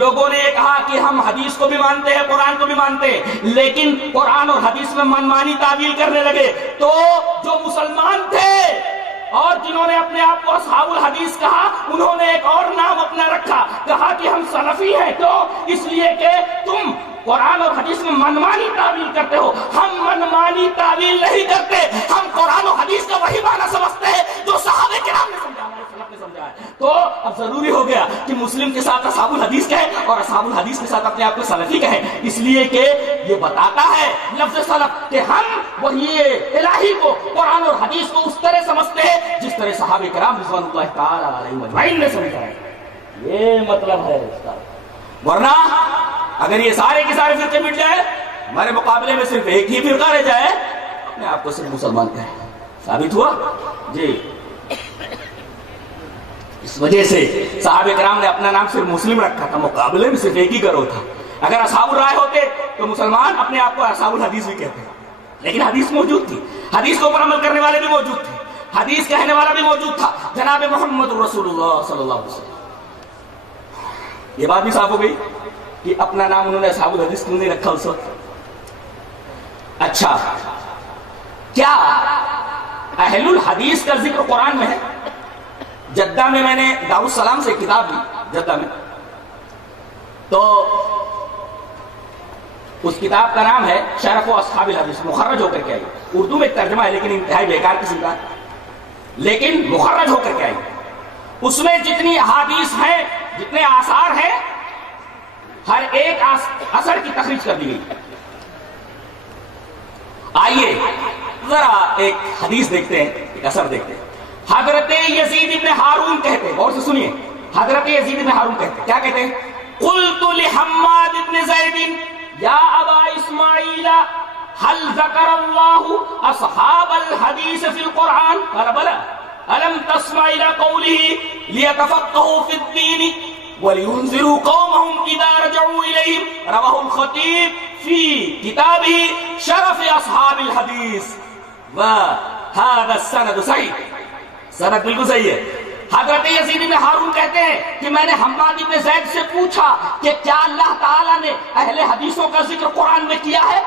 لوگوں نے یہ کہا کہ ہم حدیث کو بھی مانتے ہیں قرآن کو بھی مانتے ہیں، لیکن قرآن اور حدیث میں منمانی تعویل کرنے لگے تو جو مسلمان تھے اور جنہوں نے اپنے آپ کو اصحاب الحدیث کہا انہوں نے ایک اور نام اپنا رکھا، کہا کہ ہم سلفی ہیں. کیوں؟ اس لیے کہ تم قرآن اور حدیث میں منمانی تعویل کرتے ہو. ہم منمانی تعویل نہیں کرتے، ہم قرآن اور حدیث کا وہی معنی سمجھتے ہیں جو صحابہ کرام نے سمجھا، ہمارے سلف نے سمجھا ہے. تو اب ضروری ہو گیا کہ مسلم کے ساتھ اصحاب الحدیث کہیں اور اصحاب الحدیث کے ساتھ اپنے آپ کو سلفی کہیں، اس لیے کہ یہ بتاتا ہے لفظ سلف کہ ہم وحی الہی کو قرآن اور حدیث کو اس طرح سمجھتے ہیں جس طرح صحابہ کرام رضوان اللہ تعالی علیہم اجمعین نے سمجھا ہے. یہ مطلب ہے اس کا. ورنہ اگر یہ سارے کے سارے فرقے مٹ جائے، ہمارے مقابلے میں صرف ایک ہی فرقہ رہ جائے، اپنے آپ کو صرف مسلمان کہیں، ثابت ہوا؟ جی اس وجہ سے صحابہ کرام نے اپنا نام صرف مسلم رکھا تھا، مقابلے میں صرف ایک ہی گروہ تھا. اگر اصحاب الرائے ہوتے تو مسلمان اپنے آپ کو اصحاب الحدیث بھی کہتے ہیں. لیکن حدیث موجود تھی، حدیث کے اوپر عمل کرنے والے بھی موجود تھے، حدیث کہنے والا بھی موجود تھا، جناب محمد رسول اللہ صلی اللہ علیہ وسلم. یہ بات بھی صاف ہو گئی کہ اپنا نام انہوں نے اصحاب الحدیث کیوں نہیں رکھا اس وقت. اچھا، کیا اہل الحدیث کا ذکر قرآن میں ہے؟ جدہ میں میں نے دارالسلام سے کتاب لی جدہ میں، تو اس کتاب کا نام ہے شرف و اصحاب الحدیث، مخرج ہو کر کے آئی. اردو میں ایک ترجمہ ہے لیکن انتہائی بیکار قسم کا، لیکن مخرج ہو کر کے آئی. اس میں جتنی احادیث ہیں، جتنے آثار ہیں، ہر ایک اثر کی تخریج کر دی گئی. آئیے ذرا ایک حدیث دیکھتے ہیں، ایک اثر دیکھتے ہیں۔ حضرت یزید ابن ہارون کہتے ہیں، غور سے سنیے، حضرت یزید ابن ہارون کہتے ہیں، کیا کہتے ہیں؟ قلت لحماد ابن زید یا ابا اسماعیل هل ذکر اللہ اصحاب الحدیث فی القرآن؟ قال بلا الم تسمع الى قوله لیتفقهوا فی الدین ولینذروا قومهم اذا رجعوا الیہم، رواہ الخطیب فی کتابہ شرف اصحاب الحدیث، وهذا السند صحیح، سند بالکل صحیح ہے۔ حضرت یزید بن ہارون کہتے ہیں کہ میں نے حماد بن زید سے پوچھا کہ کیا اللہ تعالیٰ نے اہل حدیثوں کا ذکر قرآن میں کیا ہے؟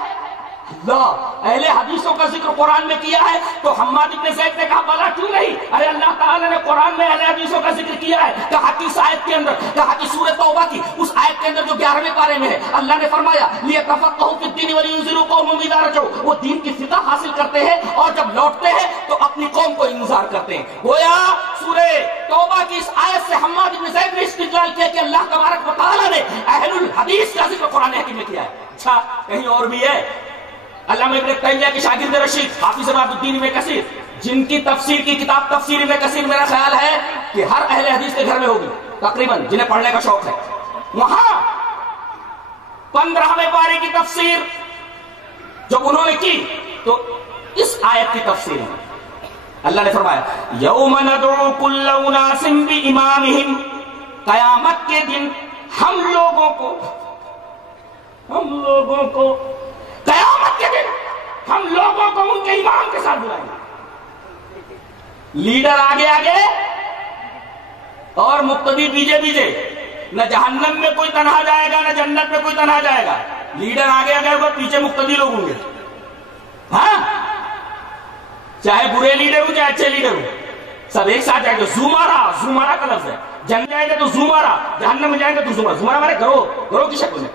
اللہ اہل حدیثوں کا ذکر قرآن میں کیا ہے؟ تو حماد بن زید نے کہا بلا کیوں نہیں، ارے اللہ تعالیٰ نے قرآن میں اہل حدیثوں کا ذکر کیا ہے۔ کہا کس آیت کے اندر؟ کہا کہ سورہ توبہ کی اس آیت کے اندر جو 11ویں پارے میں ہے، اللہ نے فرمایا لیتفقهوا فی الدین ولینذروا قومهم اذا رجعوا، وہ دین کی فقہ حاصل کرتے ہیں اور جب لوٹتے ہیں تو اپنی قوم کو انذار کرتے ہیں۔ گویا سورہ توبہ کی اس آیت سے حماد بن زید نے استدلال کیا کہ اللہ تبارک و تعالیٰ نے اہل الحدیث کا ذکر قرآن حکیم میں کیا ہے۔ اچھا کہیں اور بھی ہے؟ علامہ ابن تیمیہ کے شاگرد رشید حافظ عماد الدین ابن کثیر، جن کی تفسیر کی کتاب تفسیر ابن کثیر میرا خیال ہے کہ ہر اہل حدیث کے گھر میں ہوگی تقریباً، جنہیں پڑھنے کا شوق ہے، وہاں 15ویں پارے کی تفسیر جب انہوں نے کی تو اس آیت کی تفسیر ہے، اللہ نے فرمایا یوم ندعو کل اناس بامامہم، قیامت کے دن ہم لوگوں کو قیامت کے دن ہم لوگوں کو ان کے امام کے ساتھ بلائیں گے، لیڈر آگے آگے اور مقتدی پیچھے پیچھے، نہ جہنم میں کوئی تنہا جائے گا نہ جنت میں کوئی تنہا جائے گا، لیڈر آگے آگے ہوگا، پیچھے مقتدی لوگ ہوں گے، ہاں چاہے برے لیڈر ہوں چاہے اچھے لیڈر ہوں، سب ایک ساتھ جائیں گے۔ زمارہ کا لفظ ہے، جنت جائیں گے تو زمارہ، جہنم میں جائیں گے تو زمارہ مانے گروہ کی شکل میں۔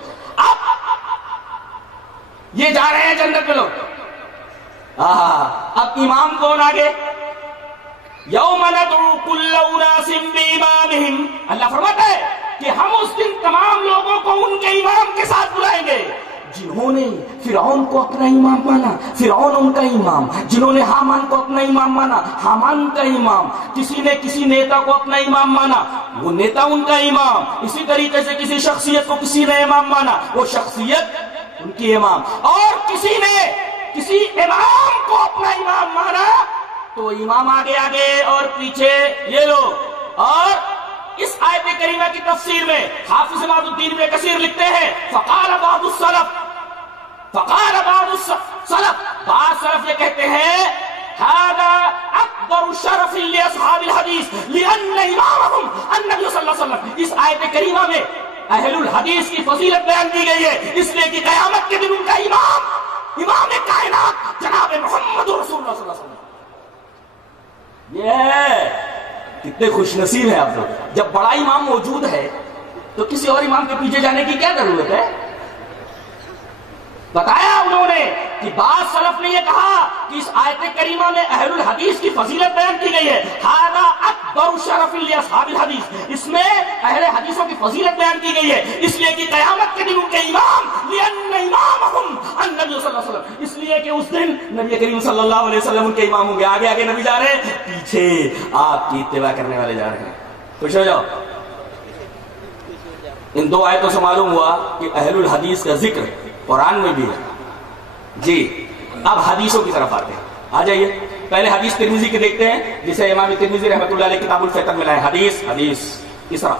یہ جا رہے ہیں جنت میں لوگ، اب امام کون آگے؟ یوم ندعو کل اناس بامامہم، اللہ فرماتا ہے کہ ہم اس دن تمام لوگوں کو ان کے امام کے ساتھ بلائیں گے، جنہوں نے فرعون کو اپنا امام مانا فرعون ان کا امام، جنہوں نے حامان کو اپنا امام مانا حامان کا امام، کسی نے کسی نیتا کو اپنا امام مانا وہ نیتا ان کا امام، اسی طریقے سے کسی شخصیت کو کسی نے امام مانا وہ شخصیت ان کی امام، اور کسی نے کسی امام کو اپنا امام مانا تو امام آگے آگے اور پیچھے یہ لوگ۔ اور اس آیت کریمہ کی تفسیر میں حافظ عماد الدین ابن کثیر لکھتے ہیں فقال بعض السلف، بعض سلف یہ کہتے ہیں هذا اکبر شرف لاصحاب الحدیث لان امامهم النبی صلی اللہ علیہ وسلم، اس آیت کریمہ میں اہل الحدیث کی فضیلت بیان کی گئی ہے اس لیے کہ قیامت کے دن ان کا امام کائنات جناب محمد رسول اللہ صلی اللہ علیہ وسلم۔ یہ کتنے خوش نصیب ہیں آپ لوگ، جب بڑا امام موجود ہے تو کسی اور امام کے پیچھے جانے کی کیا ضرورت ہے؟ بتایا انہوں نے کہ بعض سلف نے یہ کہا کہ اس آیت کریمہ میں اہل الحدیث کی فضیلت بیان کی گئی ہے، ھذا اکبر شرف لاصحاب الحدیث، اس میں اہل حدیثوں کی فضیلت بیان کی گئی ہے اس لیے کہ قیامت کے دن ان کے امام لأن امامهم النبی صلی اللہ علیہ وسلم، اس لیے کہ اس دن نبی کریم صلی اللہ علیہ وسلم ان کے امام ہوں گے، آگے آگے نبی جا رہے ہیں پیچھے آپ کی اتباع کرنے والے جا رہے ہیں۔ خوش ہو جاؤ۔ ان دو آیتوں سے معلوم ہوا کہ اہل الحدیث کا ذکر قرآن میں بھی ہے۔ جی اب حدیثوں کی طرف آتے ہیں، آ جائیے۔ پہلے حدیث ترمذی کے دیکھتے ہیں جسے امام ترمذی رحمۃ اللہ علیہ کتاب الفتن میں لائے۔ حدیث اس طرح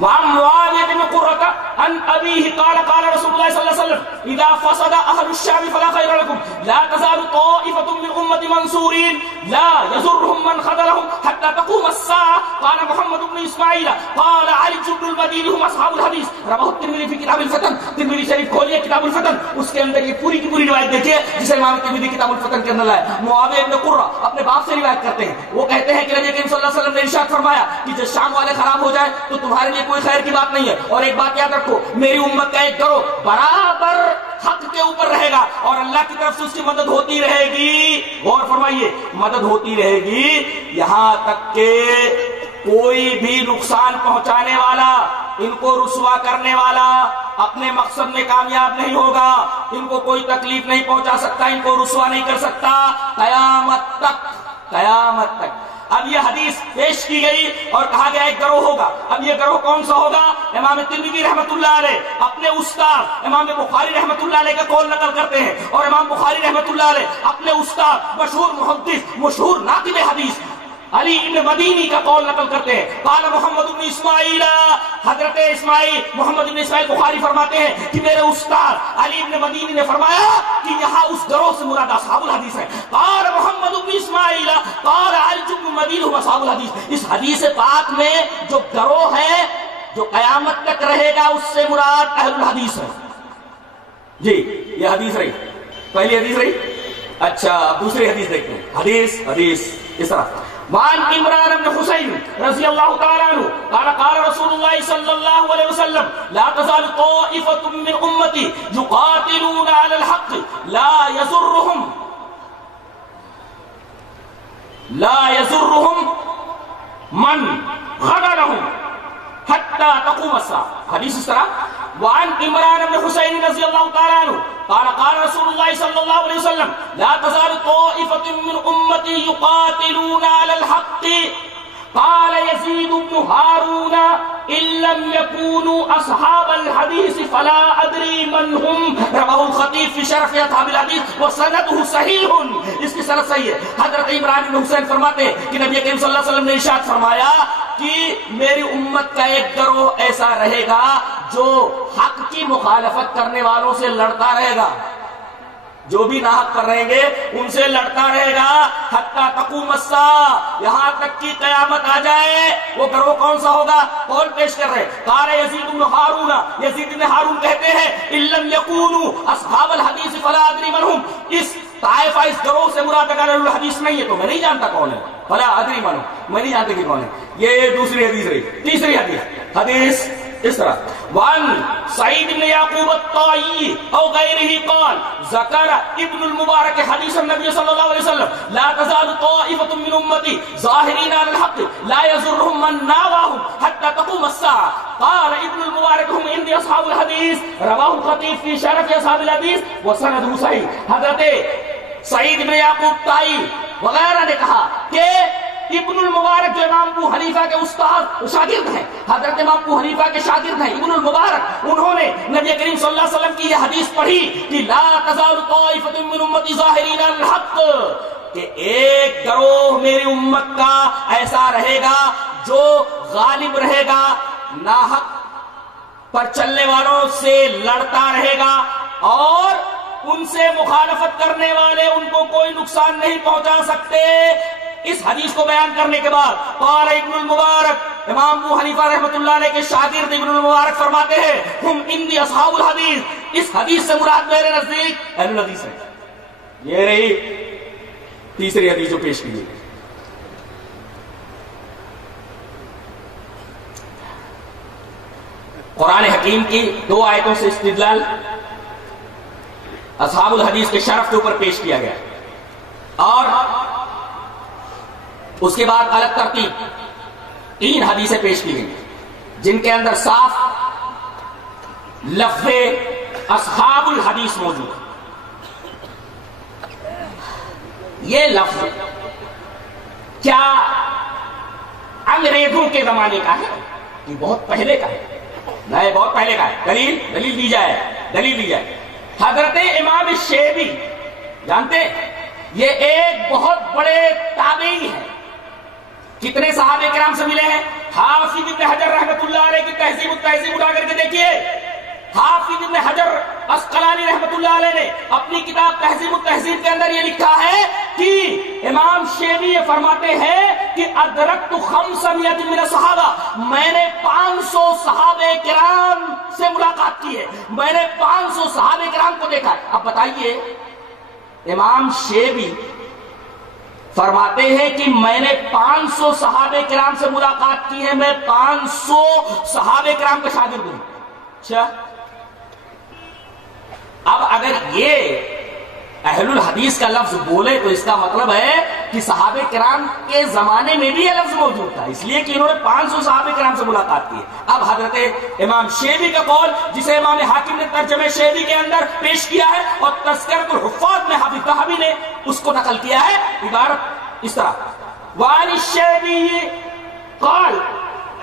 وعن معاویہ بن قرۃ عن ابیہ قال قال رسول اللہ صلی اللہ علیہ وسلم اذا فسد اهل الشام فلا خیر لكم لا تزال طائفة من امتی منصورین لا يضرهم من خذلهم حتى تقوم الساعة قال محمد بن اسماعیل قال علی بن المدینی هم اصحاب الحدیث، رواه الترمذی فی کتاب الفتن۔ ترمذی شریف کھولیے کتاب الفتن، اس کے اندر یہ پوری کی پوری روایت دیکھیے جسے امام ترمذی کتاب الفتن کے اندر لائے۔ معاویہ بن قرہ اپنے باپ سے روایت کرتے ہیں، وہ کہتے ہیں کہ نبی کریم صلی اللہ علیہ وسلم نے ارشاد فرمایا کہ جب شام والے خراب ہو جائے تو تمہارے لیے کوئی خیر کی بات نہیں ہے، اور ایک بات یاد رکھو میری امت کا ایک گروہ برابر حق کے اوپر رہے گا اور اللہ کی طرف سے اس کی مدد ہوتی رہے گی، غور فرمائیے مدد ہوتی رہے گی یہاں تک کہ کوئی بھی نقصان پہنچانے والا، ان کو رسوا کرنے والا، اپنے مقصد میں کامیاب نہیں ہوگا، ان کو کوئی تکلیف نہیں پہنچا سکتا، ان کو رسوا نہیں کر سکتا قیامت تک، قیامت تک۔ اب یہ حدیث پیش کی گئی اور کہا گیا ایک گروہ ہوگا۔ اب یہ گروہ کون سا ہوگا؟ امام ترمذی رحمۃ اللہ علیہ اپنے استاد امام بخاری رحمۃ اللہ علیہ کا قول نقل کرتے ہیں، اور امام بخاری رحمۃ اللہ علیہ اپنے استاد مشہور محدث، مشہور ناقد حدیث علی ابن مدینی کا قول نقل کرتے ہیں۔ قال محمد بن اسماعیل، حضرت محمد بن اسماعیل بخاری فرماتے ہیں کہ میرے استاد علی ابن مدینی نے فرمایا کہ یہاں اس گروہ سے مراد اصحاب الحدیث ہے۔ قال محمد بن اسماعیل قال علی ابن مدینی هم اصحاب الحدیث۔ اس حدیث پاک میں جو گروہ ہے جو قیامت تک رہے گا اس سے مراد اہل الحدیث ہے۔ جی یہ حدیث رہی، پہلی حدیث رہی۔ اچھا اب دوسری حدیث دیکھتے ہیں۔ حدیث اس طرح وعن عمران بن حسین رضی اللہ تعالی عنہ قال قال رسول اللہ صلی اللہ علیہ وسلم لا تزال طائفة من امتی يقاتلون على الحق لا يزرهم من غدرهم حتى تقوم الساعة۔ حدیث اس طرح وعن عمران بن حسین رضی اللہ تعالی عنہ قال قال رسول اللہ صلی اللہ علیہ وسلم لا تزال طائفة من امتی يقاتلون على الحق قال يزيد بن هارون ان لم يكونوا اصحاب الحديث فلا ادري من هم، رواه الخطيب في شرح اصحاب الحديث وسنده صحيح۔ اس کی سند صحیح ہے۔ حضرت عمران بن حسین فرماتے ہیں کہ نبی کریم صلی اللہ علیہ وسلم نے ارشاد فرمایا کہ میری امت کا ایک گروہ ایسا رہے گا جو حق کی مخالفت کرنے والوں سے لڑتا رہے گا، جو بھی ناحق پر رہیں گے ان سے لڑتا رہے گا حتی تقوم الساعہ، یہاں تک کہ قیامت آ جائے۔ وہ گروہ کون سا ہوگا؟ قول پیش کر رہے قال یزید بن ہارون، یزید بن ہارون کہتے ہیں ان لم یکونوا اصحاب الحدیث فلا ادری من هم، اس طائفہ اس گروہ سے مراد اگر اہل الحدیث نہیں ہے تو میں نہیں جانتا کون ہے، فلا ادری من هم، میں نہیں جانتا کہ کون ہے۔ یہ دوسری حدیث رہی۔ تیسری حدیث اس طرح وعن سعید بن یعقوب الطائی او غیرہ قال ذکر ابن المبارک حدیث النبی صلی اللہ علیہ وسلم لا تزال طائفة من امتی ظاہرین علی الحق لا يضرهم من ناواهم حتى تقوم الساعة قال ابن المبارک هم عندي اصحاب الحدیث، رواه الخطیب فی شرح اصحاب الحدیث وسنده صحیح۔ حضرت سعید بن یعقوب طائی وغیرہ نے کہا کہ ابن المبارک جو امام ابو حنیفہ کے استاد شاگرد ہیں، حضرت امام ابو حنیفہ کے شاگرد ہیں ابن المبارک، انہوں نے نبی کریم صلی اللہ علیہ وسلم کی یہ حدیث پڑھی کہ لا تزال طائفة من امتی ظاہرین علی الحق، کہ ایک گروہ میری امت کا ایسا رہے گا جو غالب رہے گا، ناحق پر چلنے والوں سے لڑتا رہے گا اور ان سے مخالفت کرنے والے ان کو کوئی نقصان نہیں پہنچا سکتے۔ اس حدیث کو بیان کرنے کے بعد قال ابن المبارک، امام ابو حنیفہ رحمۃ اللہ علیہ کے شاگرد ابن المبارک فرماتے ہیں ہم عندی اصحاب الحدیث، اس حدیث سے مراد میرے نزدیک اہل الحدیث ہے۔ یہ رہی تیسری حدیث جو پیش کی گئی۔ قرآن حکیم کی دو آیتوں سے استدلال اصحاب الحدیث کے شرف کے اوپر پیش کیا گیا، اور اس کے بعد الگ ترتیب تین حدیثیں پیش کی گئی جن کے اندر صاف لفظ اصحاب الحدیث موجود ہے۔ یہ لفظ کیا انگریزوں کے زمانے کا ہے کہ بہت پہلے کا ہے؟ نہیں، بہت پہلے کا ہے۔ دلیل دی جائے۔ حضرت امام شیبی جانتے یہ ایک بہت بڑے تابعی ہیں، کتنے صحابہ کرام سے ملے ہیں؟ حافظ ابن حجر رحمۃ اللہ علیہ کی تہذیب التہذیب اٹھا کر کے دیکھیے، حافظ ابن حجر اسقلانی رحمۃ اللہ علیہ نے اپنی کتاب تہذیب التہذیب کے اندر یہ لکھا ہے کہ امام شیبی یہ فرماتے ہیں کہ ادرکت 500 من الصحابہ، میں نے 500 صحابہ کرام سے ملاقات کی ہے، میں نے 500 صحابہ کرام کو دیکھا ہے۔ اب بتائیے امام شیبی فرماتے ہیں کہ میں نے 500 صحابہ کرام سے ملاقات کی ہے، میں 500 صحابہ کرام کا شاگرد ہوں۔ اچھا اب اگر یہ اہل الحدیث کا لفظ بولے تو اس کا مطلب ہے کہ صحابہ کرام کے زمانے میں بھی یہ لفظ موجود تھا، اس لیے کہ انہوں نے 500 صحابہ کرام سے ملاقات کی. اب حضرت امام شیبی کا قول جسے امام حاکم نے ترجمہ شیبی کے اندر پیش کیا ہے اور تذکرۃ الحفاظ میں حافظ ذہبی نے اس کو نقل کیا ہے، عبارت اس طرح: وعن الشیبی قال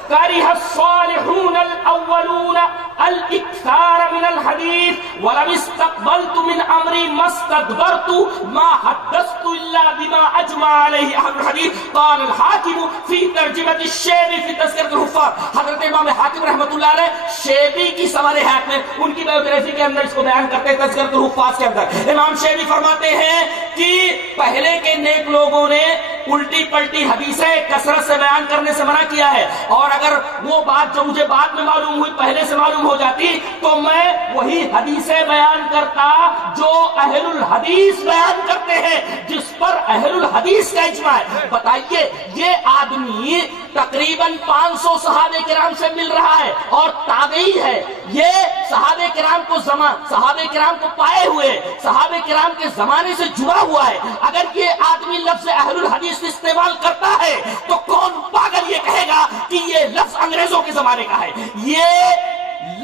كره الصالحون الأولون الإكثار من الحديث ولم استقبلت من أمري ما استدبرت ما حدثت إلا بما أجمع عليه أهل الحديث. قال الحاكم في ترجمة الشيبي في تذكرة الحفاظ. حضرت امام حاکم رحمۃ اللہ علیہ شیبی کی سوال حیات میں ان کی بایوگرافی کے اندر اس کو بیان کرتے ہیں تذکرۃ الحفاظ کے اندر. امام شیبی فرماتے ہیں کہ پہلے کے نیک لوگوں نے الٹی پلٹی حدیثیں کثرت سے بیان کرنے سے منع کیا ہے، اور اگر وہ بات جو مجھے بعد میں معلوم ہوئی پہلے سے معلوم ہو جاتی تو میں وہی حدیثیں بیان کرتا جو اہل الحدیث بیان کرتے ہیں، جس پر اہل الحدیث کا اجماع ہے. بتائیے یہ آدمی تقریباً 500 صحابہ کرام سے مل رہا ہے اور تابعی ہے، یہ صحابہ کرام کو پائے ہوئے، صحابہ کرام کے زمانے سے جڑا ہوا ہے. اگر یہ آدمی لفظ اہل الحدیث استعمال کرتا ہے تو کون پاگل یہ کہے گا کہ یہ لفظ انگریزوں کے زمانے کا ہے؟ یہ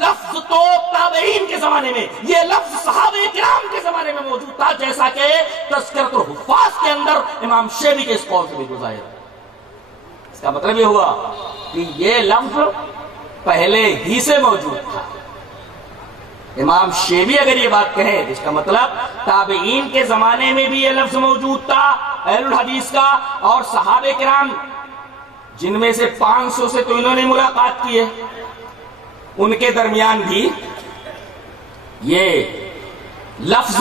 لفظ تو تابعین کے زمانے میں، یہ لفظ صحابہ کرام کے زمانے میں موجود تھا، جیسا کہ تذکرۃ الحفاظ کے اندر امام شیبی کے اس قول سے بھی ظاہر ہے. اس کا مطلب یہ ہوا کہ یہ لفظ پہلے ہی سے موجود تھا. امام شیبی اگر یہ بات کہے اس کا مطلب تابعین کے زمانے میں بھی یہ لفظ موجود تھا اہل الحدیث کا، اور صحابہ کرام جن میں سے 500 سے تو انہوں نے ملاقات کی ہے، ان کے درمیان بھی یہ لفظ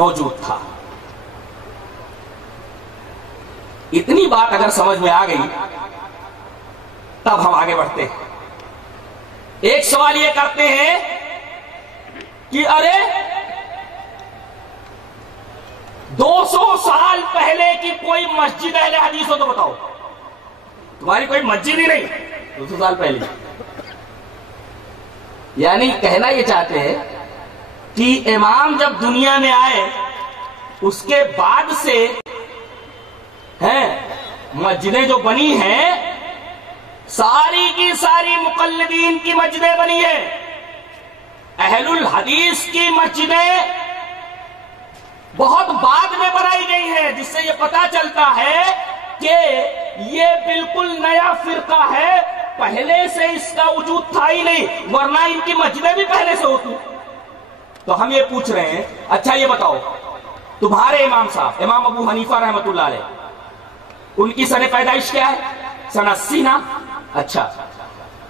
موجود تھا. اتنی بات اگر سمجھ میں آ گئی تب ہم آگے بڑھتے ہیں. ایک سوال یہ کرتے ہیں کہ ارے 200 سال پہلے کی کوئی مسجد اہل حدیث ہو تو بتاؤ. تمہاری کوئی مسجد ہی نہیں 200 سال پہلے. یعنی کہنا یہ چاہتے ہیں کہ امام جب دنیا میں آئے اس کے بعد سے مسجدیں جو بنی ہیں ساری کی ساری مقلدین کی مسجدیں بنی ہیں. اہل الحدیث کی مسجدیں بہت بعد میں بنائی گئی ہیں، جس سے یہ پتا چلتا ہے کہ یہ بالکل نیا فرقہ ہے، پہلے سے اس کا وجود تھا ہی نہیں، ورنہ ان کی مسجدیں بھی پہلے سے ہوتی. تو ہم یہ پوچھ رہے ہیں اچھا یہ بتاؤ تمہارے امام صاحب امام ابو حنیفہ رحمۃ اللہ علیہ ان کی سن پیدائش کیا ہے؟ سن 80 نا. اچھا،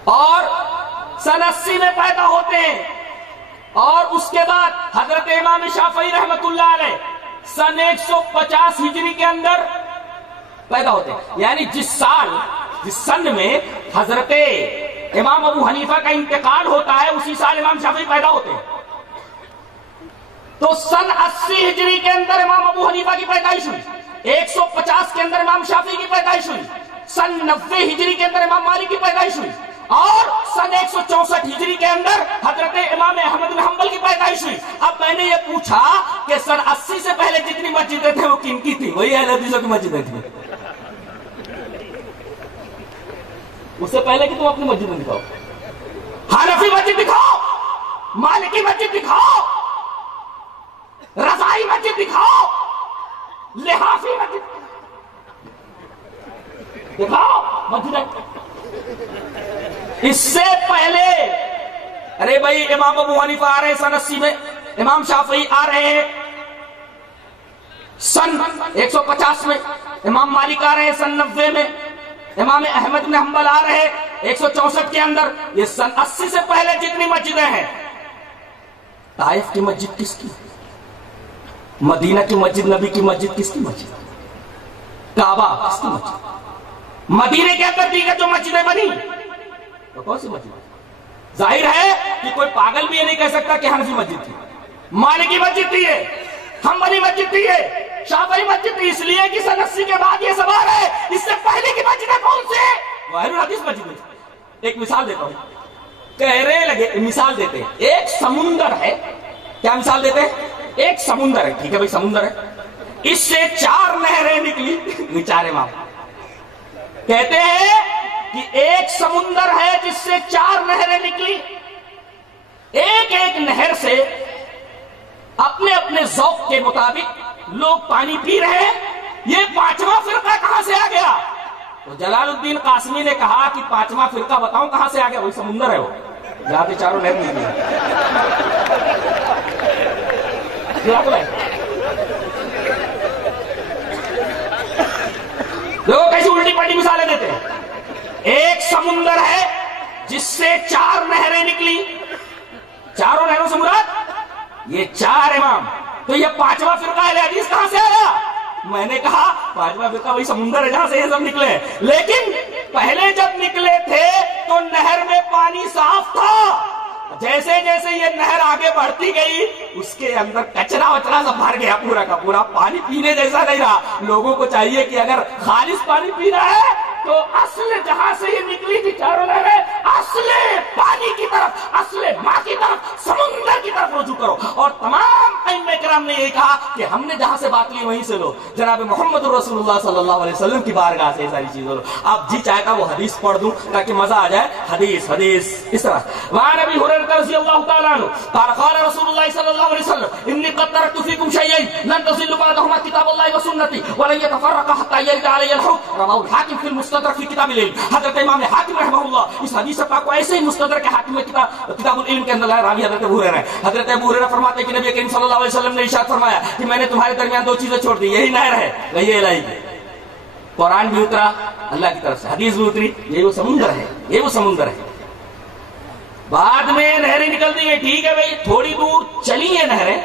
اور سن 80 میں پیدا ہوتے ہیں، اور اس کے بعد حضرت امام شافعی رحمۃ اللہ علیہ سن 150 ہجری کے اندر پیدا ہوتے ہیں. یعنی جس سن میں حضرت امام ابو حنیفہ کا انتقال ہوتا ہے اسی سال امام شافعی پیدا ہوتے ہیں. تو سن 80 ہجری کے اندر امام ابو حنیفہ کی پیدائش ہوئی، 150 کے اندر امام شافعی کی پیدائش ہوئی، سن 90 ہجری کے اندر امام مالک کی پیدائش ہوئی، اور سن 164 ہجری کے اندر حضرت امام احمد بن حنبل کی پیدائش ہوئی. اب میں نے یہ پوچھا کہ سن 80 سے پہلے جتنی مسجدیں تھیں وہ کن کی تھی؟ وہی اہل حدیثوں کی مسجدیں تھیں. اس سے پہلے کہ تم اپنی مسجد میں دکھاؤ، حنفی مسجد دکھاؤ، مالکی مسجد دکھاؤ، رضائی مسجد دکھاؤ، لحافی مسجد دکھاؤ مسجد. اس سے پہلے ارے بھائی امام ابو حنیفہ آ رہے ہیں سن 80 میں، امام شافعی آ رہے ہیں سن 150 میں، امام مالک آ رہے ہیں سن 90 میں، امام احمد بن حنبل آ رہے ہیں 164 کے اندر. یہ سن 80 سے پہلے جتنی مسجدیں ہیں، طائف کی مسجد کس کی؟ مدینہ کی مسجد، نبی کی مسجد کس کی مسجد؟ کعبہ کس کی مسجد؟ مدینے کے اندر دیگر جو مسجدیں بنی تو کون سی مسجد؟ ظاہر ہے کہ کوئی پاگل بھی یہ نہیں کہہ سکتا کہ حنفی مسجد تھی، مالکی مسجد تھی، حنبلی مسجد تھی، شافعی مسجد تھی، اس لیے کہ سن 80 کے بعد یہ سوال ہے اس سے پہلے کی مسجدیں کون سے؟ وہ اہل الحدیث مسجد میں. ایک مثال دیتا ہوں، کہنے لگے مثال دیتے ہیں، ایک سمندر ہے. کیا مثال دیتے ہیں؟ ایک سمندر ہے، ٹھیک ہے بھائی سمندر ہے، اس سے 4 نہریں نکلی، 4 امام کہتے ہیں کہ ایک سمندر ہے جس سے 4 نہریں نکلی، ایک ایک نہر سے اپنے اپنے ذوق کے مطابق لوگ پانی پی رہے ہیں، یہ 5واں فرقہ کہاں سے آ گیا؟ تو جلال الدین قاسمی نے کہا کہ 5واں فرقہ بتاؤں کہاں سے آ گیا؟ وہی سمندر ہے وہ جہاں پہ 4 نہر نکلی۔ لوگ کیسی الٹی پلٹی مثالیں دیتے ہیں۔ ایک سمندر ہے جس سے 4 نہریں نکلی، 4 نہروں سے مراد یہ 4 امام، تو یہ 5واں فرقہ اہل حدیث کہاں سے آیا؟ میں نے کہا 5واں فرقہ وہی سمندر ہے جہاں سے یہ سب نکلے، لیکن پہلے جب نکلے تھے تو نہر میں پانی صاف تھا، جیسے جیسے یہ نہر آگے بڑھتی گئی اس کے اندر کچرا وچرا سب بھر گیا، پورا کا پورا پانی پینے جیسا نہیں رہا۔ لوگوں کو چاہیے کہ اگر خالص پانی پینا ہے تو اصل جہاں سے یہ نکلی تھی 4 نہریں، اصل پانی کی طرف، اصل ماں کی طرف، سمندر کی طرف رجوع کرو۔ اور تمام ائمہ کرام نے یہ کہا کہ ہم نے جہاں سے بات لی وہیں سے لو، جناب محمد رسول اللہ صلی اللہ علیہ وسلم کی بارگاہ سے یہ ساری چیزیں لو۔ اب جی چاہتا وہ حدیث پڑھ دوں تاکہ مزہ آ جائے، حدیث اس طرح وعن ابی ہریرہ رضی اللہ تعالی عنہ قال قال رسول اللہ صلی اللہ علیہ وسلم انی قد ترکت فیکم شیئین لن تضلوا بعدهما کتاب اللہ وسنتی ولن یتفرقا حتی یرد علی الحوض رواه الحاکم فی المستدرک فی کتاب العلم۔ حضرت امام حاکم رحمہ اللہ اس حدیث پاک کو ایسے ہی مستدرک حاکم میں کتاب العلم کے اندر لایا، راوی حضرت ابو ہریرہ ہے۔ حضرت ابو ہریرہ فرماتے ہیں کہ نبی کریم صلی اللہ علیہ وسلم نے ارشاد فرمایا کہ میں نے تمہارے درمیان 2 چیزیں چھوڑ دی، یہی نہر ہے، وہی الہی کی۔ قرآن بھی اترا اللہ کی طرف سے، حدیث بھی اتری، یہ وہ سمندر ہے، یہ وہ سمندر ہے۔ بعد میں نہریں نکل دی ہیں، ٹھیک ہے بھائی تھوڑی دور چلی ہیں نہریں،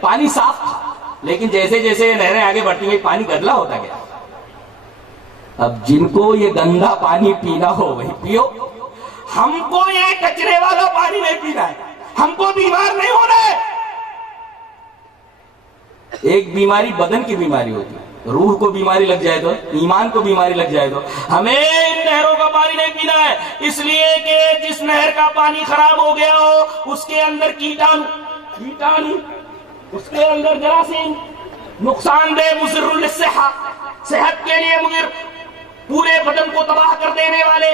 پانی صاف تھا، لیکن جیسے جیسے یہ نہریں آگے بڑھتی ہیں پانی گدلا ہوتا گیا۔ اب جن کو یہ گندا پانی پینا ہو وہی پیو، ہم کو یہ کچرے والا پانی نہیں پینا ہے، ہم کو بیمار نہیں ہونا ہے۔ ایک بیماری بدن کی بیماری ہوتی ہے، روح کو بیماری لگ جائے تو، ایمان کو بیماری لگ جائے تو ہمیں ان نہروں کا پانی نہیں پینا ہے، اس لیے کہ جس نہر کا پانی خراب ہو گیا ہو اس کے اندر کیٹانو، اس کے اندر جراثیم، نقصان دہ، مضر للصحت، صحت کے لیے مضر، پورے بدن کو تباہ کر دینے والے۔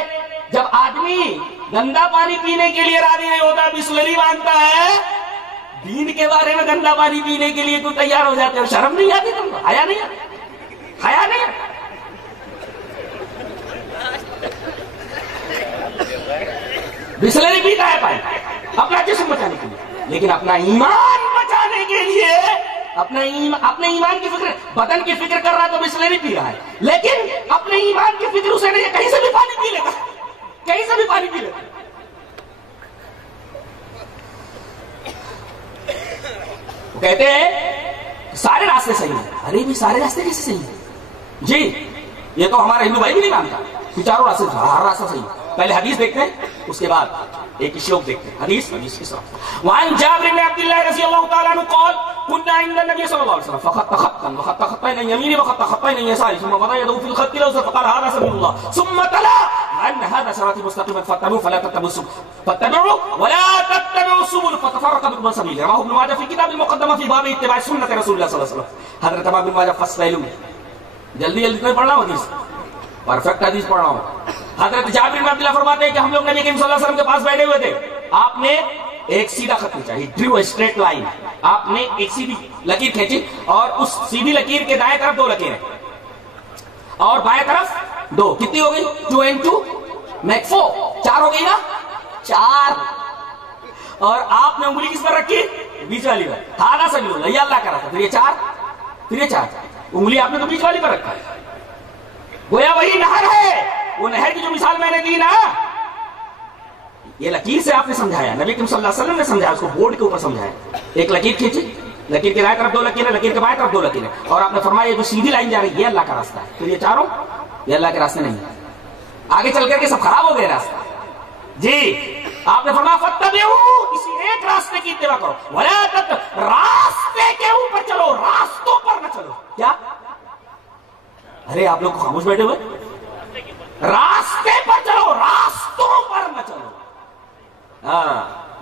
جب آدمی گندا پانی پینے کے لیے راضی نہیں ہوتا، بسلری مانگتا ہے، دین کے بارے میں گندا پانی پینے کے لیے تو تیار ہو جاتے ہو، شرم نہیں آتی تم کو؟ حیا نہیں آتی؟ حیا نہیں آتی؟ بسلری پیتا ہے پانی اپنا جسم بچانے کے لیے، لیکن اپنا ایمان بچانے کے لیے اپنے ایمان کی فکر، بدن کی فکر کر رہا ہے تو بسلری پی رہا ہے، لیکن اپنے ایمان کی فکر اسے نہیں ہے، کہیں سے بھی پانی پی لیتا، کہیں سے بھی پانی پی لیتا۔ کہتے ہیں سارے راستے صحیح ہیں، ارے بھی سارے راستے کیسے صحیح ہیں؟ جی یہ تو ہمارا ہندو بھائی بھی نہیں مانتا کہ چاروں راستے، ہر راستہ صحیح ہے۔ پہلے حدیث دیکھتے ہیں، اس کے بعد ایک شلوک دیکھتے ہیں۔ حدیث کس طرح؟ وعن جابر بن عبد الله رضی اللہ تعالی عنہ قال كنا عند النبي صلى الله عليه وسلم فخط خطا وخط خطين عن يمينه وخط خطين عن يساره ثم وضع يده في الخط الاوسط فقال هذا سبيل الله ثم تلا ان هذا صراطي مستقيما فاتبعوه ولا تتبعوا السبل فتفرق بكم عن سبيله۔ رواه ابن ماجه في كتاب المقدمه في باب اتباع سنه رسول الله صلی اللہ علیہ وسلم۔ حضرت ابن ماجہ فصل جلدی پڑھ رہا ہوں، حدیث پرفیکٹ حدیث پڑھ رہا ہوں۔ حضرت جابر بن عبداللہ فرماتے ہیں کہ ہم لوگ نبی کریم صلی اللہ علیہ وسلم کے پاس بیٹھے ہوئے تھے، آپ نے ایک سیدھا خط کھینچا، he drew a straight line، آپ نے ایک سیدھی لکیر کھینچی اور اس سیدھی لکیر کے دائیں طرف 2 لکیریں اور بائیں طرف 2، کتنی ہو گئی؟ 2 and 2 make 4، 4 ہو گئی نا، 4۔ اور آپ نے انگلی کس پر رکھی؟ بیچ والی پر، ہاں سبیل اللہ، یہ اللہ کا راستہ، پھر یہ 4، پھر یہ 4، انگلی آپ نے تو بیچ والی پر رکھا ہے، گویا وہی نہر ہے۔ وہ نہر کی جو مثال میں نے دی نا، یہ لکیر سے آپ نے سمجھایا، نبی کریم صلی اللہ علیہ وسلم نے سمجھایا، اس کو بورڈ کے اوپر سمجھایا۔ ایک لکیر کھینچی، لکیر کے دائیں طرف 2 لکیریں، لکیر کے بائیں طرف 2 لکیریں، اور آپ نے فرمایا یہ جو سیدھی لائن جا رہی ہے یہ اللہ کا راستہ ہے، پھر یہ 4 یہ اللہ کے راستے نہیں ہے، آگے چل کر کے سب خراب ہو گئے راستہ۔ جی آپ نے فرمایا فتبعوا، اسی ایک راستے کی اتباع کرو، ولا راستے کے اوپر چلو، راستوں پر نہ چلو۔ کیا؟ ارے آپ لوگ خاموش بیٹھے ہوئے، راستے پر چلو، راستوں پر نہ چلو۔ ہاں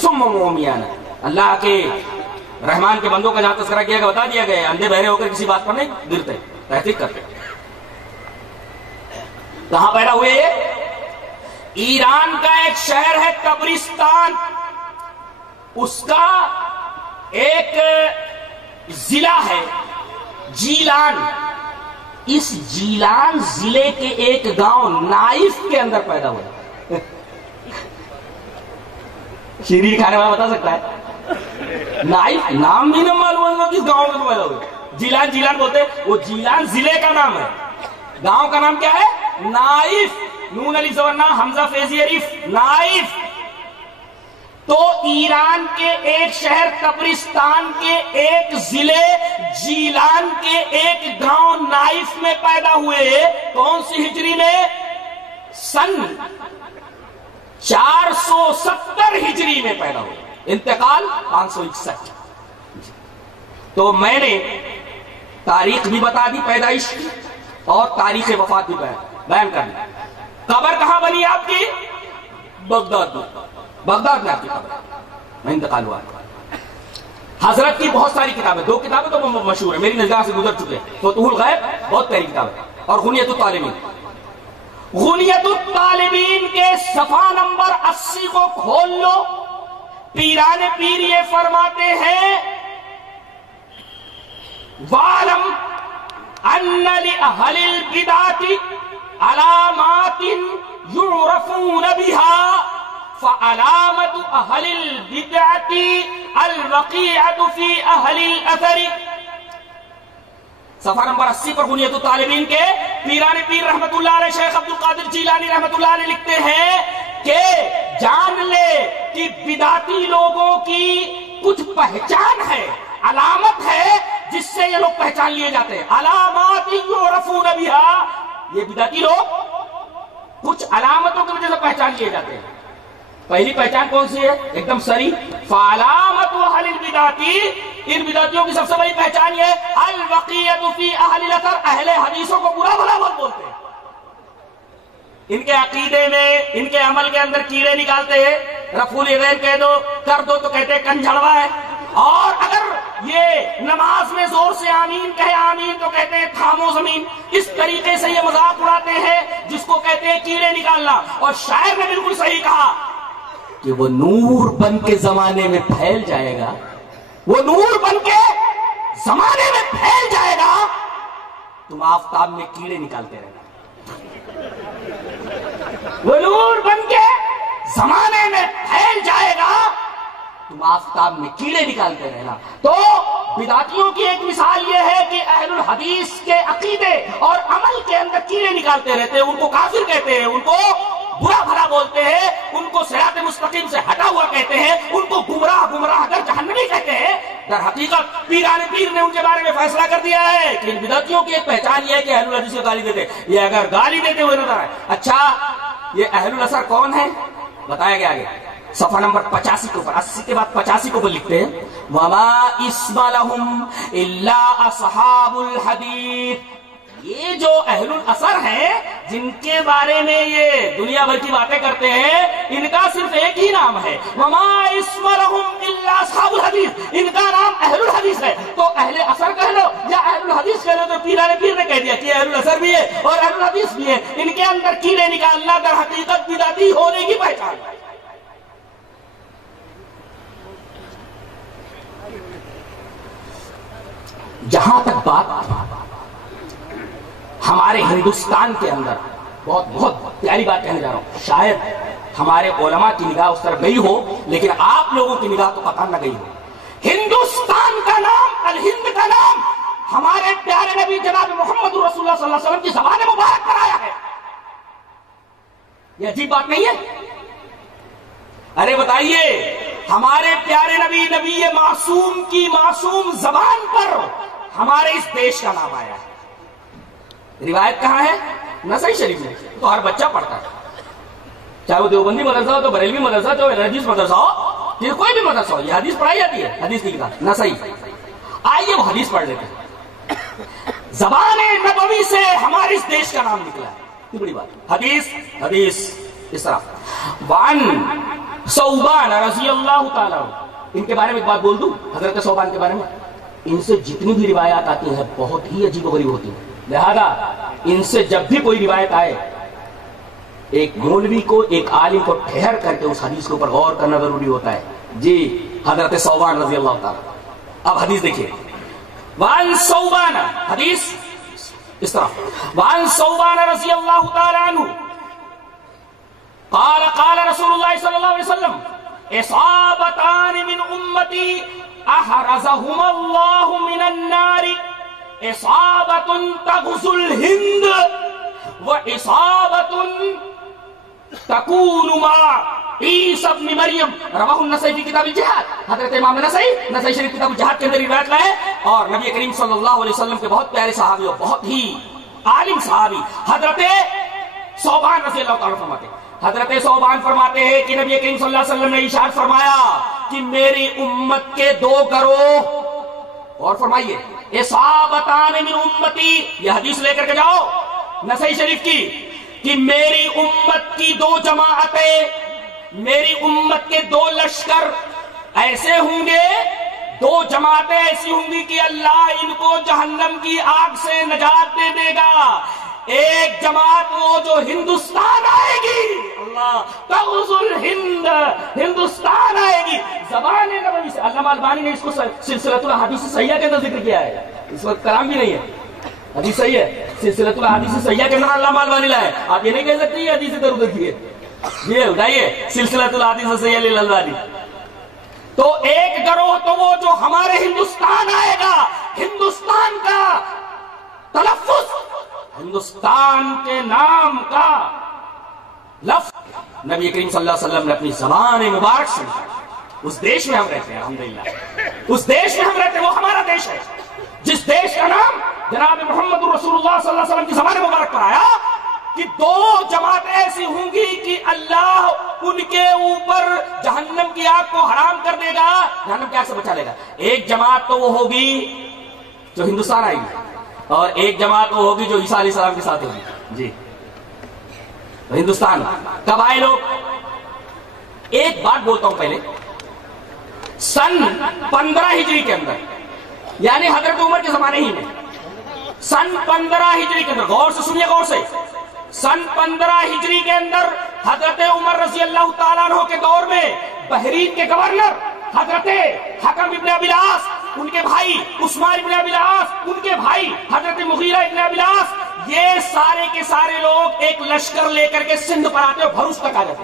ثم عمیانا، اللہ کے رحمان کے بندوں کا جہاں تذکرہ کیا گیا بتا دیا گیا، اندھے بہرے ہو کر کسی بات پر نہیں گرتے، تحقیق کرتے۔ کہاں پیدا ہوئے یہ؟ ایران کا ایک شہر ہے قبرستان، اس کا ایک ضلع ہے جیلان، اس جیلان ضلع کے ایک گاؤں نائف کے اندر پیدا ہوا۔ شیرین کھانے والا بتا سکتا ہے؟ نائف نام بھی نہ معلوم ہے کس گاؤں میں پیدا ہوئے۔ جیلان جیلان بولتے، وہ جیلان ضلع کا نام ہے، گاؤں کا نام کیا ہے؟ نائف، نون الف زبر نا حمزہ فیضی الف، نائف۔ تو ایران کے ایک شہر قبرستان کے ایک ضلع جیلان کے ایک گاؤں نائف میں پیدا ہوئے۔ کون سی ہجری میں؟ سن 470 ہجری میں پیدا ہوئے، انتقال 561۔ تو میں نے تاریخ بھی بتا دی پیدائش کی اور تاریخ وفات بھی بیان کر دی۔ قبر کہاں بنی آپ کی؟ بغداد میں، بغداد میں آپ کی قبر میں انتقال ہوا۔ حضرت کی بہت ساری کتابیں، 2 کتابیں تو مشہور ہیں، میری نگاہ سے گزر چکے ہیں، فتوح الغیب بہت پیاری کتاب ہے، اور غنیۃ الطالبین۔ غنیۃ الطالبین کے صفحہ نمبر 80 کو کھول لو، پیران پیر یہ فرماتے ہیں وَعْلَمْ أَنَّ لِأَهْلِ الْبِدْعَةِ عَلَامَاتٍ يُعْرَفُونَ بِهَا فَعَلَامَةُ أَهْلِ الْبِدْعَةِ الْوَقِيعَةُ فِي أَهْلِ الْأَثَرِ۔ صفحہ نمبر 80 پر غنیۃ الطالبین کے پیران پیر رحمت اللہ علیہ شیخ عبد القادر جیلانی رحمت اللہ علیہ لکھتے ہیں کہ جان لے کہ بدعتی لوگوں کی کچھ پہچان ہے، علامت ہے جس سے یہ لوگ پہچان لیے جاتے ہیں۔ علامات یعرفون بها، یہ بدعتی لوگ کچھ علامتوں کی وجہ سے پہچان لیے جاتے ہیں۔ پہلی پہچان کون سی ہے؟ ایک دم سری، فعلامت اہل البدعۃ، ان بدعتیوں کی سب سے بڑی پہچان یہ ہے الوقیۃ فی اہل الاثر، اہل حدیثوں کو برا بھلا بہت بولتے ہیں، ان کے عقیدے میں ان کے عمل کے اندر کیڑے نکالتے ہیں، رفع الغیر کہہ دو کر دو تو کہتے ہیں کنجھڑوا ہے، اور اگر یہ نماز میں زور سے آمین کہے آمین تو کہتے ہیں تھامو زمین۔ اس طریقے سے یہ مذاق اڑاتے ہیں جس کو کہتے ہیں کیڑے نکالنا۔ اور شاعر نے بالکل صحیح کہا کہ وہ نور بن کے زمانے میں پھیل جائے گا، وہ نور بن کے زمانے میں پھیل جائے گا، تم آفتاب میں کیڑے نکالتے رہنا۔ وہ نور بن کے زمانے میں پھیل جائے گا، تم آفتاب میں کیڑے نکالتے رہنا۔ تو بدعتیوں کی ایک مثال یہ ہے کہ اہل الحدیث کے عقیدے اور عمل کے اندر کیڑے نکالتے رہتے ہیں، ان کو کافر کہتے ہیں، ان کو برا بھلا بولتے ہیں، ان کو صراط مستقیم سے ہٹا ہوا کہتے ہیں، ان کو گمراہ گر جہنمی کہتے ہیں۔ در حقیقت پیران پیر نے ان کے بارے میں فیصلہ کر دیا ہے کہ ان بدعتیوں کی ایک پہچان یہ ہے کہ اہل الحدیث کو گالی دیتے، یہ اگر گالی دیتے ہوئے نظر آئے۔ اچھا یہ اہل الاثر کون ہے؟ بتایا گیا آگے صفحہ نمبر 85 کے اوپر، 80 کے بعد 85 کے اوپر لکھتے ہیں وَمَا إِسْمَ لَهُمْ إِلَّا أَصْحَابُ الْحَدِيثِ۔ یہ جو اہل الاثر ہیں جن کے بارے میں یہ دنیا بھر کی باتیں کرتے ہیں، ان کا صرف ایک ہی نام ہے وَمَا إِسْمَ لَهُمْ إِلَّا أَصْحَابُ الْحَدِيثِ، ان کا نام اہل الحدیث ہے۔ تو اہل اثر کہہ لو یا اہل الحدیث کہہ لو، تو پیران پیر نے کہہ دیا کہ اہل الاثر بھی ہے اور اہل الحدیث بھی ہے۔ ان کے اندر کیڑے نکالنا در حقیقت بدعتی ہونے کی پہچان ہے۔ جہاں تک بات ہمارے ہندوستان کے اندر، بہت پیاری بات کہنے جا رہا ہوں، شاید ہمارے علماء کی نگاہ اس طرف گئی ہو لیکن آپ لوگوں کی نگاہ تو قطعاً نہ گئی ہو۔ ہندوستان کا نام، الہند کا نام ہمارے پیارے نبی جناب محمد رسول اللہ صلی اللہ علیہ وسلم کی زبان مبارک پر آیا ہے۔ یہ عجیب بات نہیں ہے؟ ارے بتائیے، ہمارے پیارے نبی معصوم کی معصوم زبان پر ہمارے اس دیش کا نام آیا ہے۔ روایت کہاں ہے؟ نسائی شریف میں، تو ہر بچہ پڑھتا ہے، چاہے وہ دیوبندی مدرسہ ہو، تو بریلوی مدرسہ ہو، چاہے حدیث مدرسہ ہو، یہ کوئی بھی مدرسہ ہو، یہ حدیث پڑھائی جاتی ہے، حدیث کی کتاب نسائی۔ آئیے وہ حدیث پڑھ لیتے ہیں۔ زبان نبوی سے ہمارے اس دیش کا نام نکلا ہے، یہ بڑی بات۔ حدیث اس طرح وان ثوبان رضی اللہ تعالیٰ عنہ، ان کے بارے میں ایک بات بول دوں، حضرت ثوبان کے بارے میں، ان سے جتنی بھی روایات آتی ہیں بہت ہی عجیب و غریب ہوتی ہیں، لہذا ان سے جب بھی کوئی روایت آئے ایک مولوی کو، ایک عالم کو ٹھہر کر کے اس حدیث کے اوپر غور کرنا ضروری ہوتا ہے۔ جی حضرت ثوبان رضی اللہ تعالیٰ، اب حدیث دیکھیے، وان ثوبان، حدیث اس طرح، وان ثوبان رضی اللہ تعالیٰ عنہ قال قال رسول اللہ صلی اللہ علیہ وسلم اصابتان من امتی احرزہم اللہ من النار، اصابت تغزو الہند و اصابت تکون مع عیسی ابن مریم، رواہ النسائی فی کتاب الجہاد، حضرت امام نسائی شریف کتاب الجہاد کے اندر روایت لائے، اور نبی کریم صلی اللہ علیہ وسلم کے بہت پیارے صحابی اور بہت ہی عالم صحابی حضرت ثوبان رضی اللہ تعالیٰ فرماتے ہیں، حضرت ثوبان فرماتے ہیں کہ نبی کریم صلی اللہ علیہ وسلم نے ارشاد فرمایا کہ میری امت کے دو گروہ، اور فرمائیے اصابتان من امتی، یہ حدیث لے کر کے جاؤ نسائی شریف کی، کہ میری امت کی دو جماعتیں، میری امت کے دو لشکر ایسے ہوں گے، دو جماعتیں ایسی ہوں گی کہ اللہ ان کو جہنم کی آگ سے نجات دے دے گا۔ ایک جماعت وہ جو ہندوستان آئے گی، اللہ تغزو الہند، ہندوستان آئے گی، زبان نبوی سے، علامہ البانی نے اس کو سلسلۃ الاحادیث صحیحہ کے اندر ذکر کیا ہے، اس وقت کلام بھی نہیں ہے، حدیث صحیح ہے، سلسلۃ الاحادیث صحیحہ کے اندر علامہ البانی لائے، آپ یہ نہیں کہہ سکتے یہ حدیث ادھر ادھر کی ہے، یہ اٹھائیے سلسلۃ الاحادیث صحیحہ للالبانی۔ تو ایک گروہ تو وہ جو ہمارے ہندوستان آئے گا، ہندوستان کا تلفظ، ہندوستان کے نام کا لفظ نبی کریم صلی اللہ علیہ وسلم نے اپنی زبان مبارک سے، اس دیش میں ہم رہتے ہیں الحمدللہ، اس دیش میں ہم رہتے ہیں، وہ ہمارا دیش ہے، جس دیش کا نام جناب محمد رسول اللہ صلی اللہ علیہ وسلم کی زبان مبارک پر آیا کہ دو جماعتیں ایسی ہوں گی کہ اللہ ان کے اوپر جہنم کی آگ کو حرام کر دے گا، جہنم کی آگ سے بچا لے گا۔ ایک جماعت تو وہ ہوگی جو ہندوستان آئے گی، اور ایک جماعت وہ ہوگی جو عیسیٰ علیہ السلام کے ساتھ ہوگی۔ جی ہندوستان کب آئے لوگ؟ ایک بات بولتا ہوں پہلے، سن 15 ہجری کے اندر، یعنی حضرت عمر کے زمانے ہی میں، سن 15 ہجری کے اندر، غور سے سنیے، غور سے، سن 15 ہجری کے اندر حضرت عمر رضی اللہ تعالیٰ عنہ کے دور میں بحرین کے گورنر حضرت حکم ابن ابی العاص، ان کے بھائی عثمان ابن ابی العاص، ان کے بھائی حضرت مغیرہ ابن ابی العاص، یہ سارے کے سارے لوگ ایک لشکر لے کر کے سندھ پر آتے اور بھروچ تک آ جاتے۔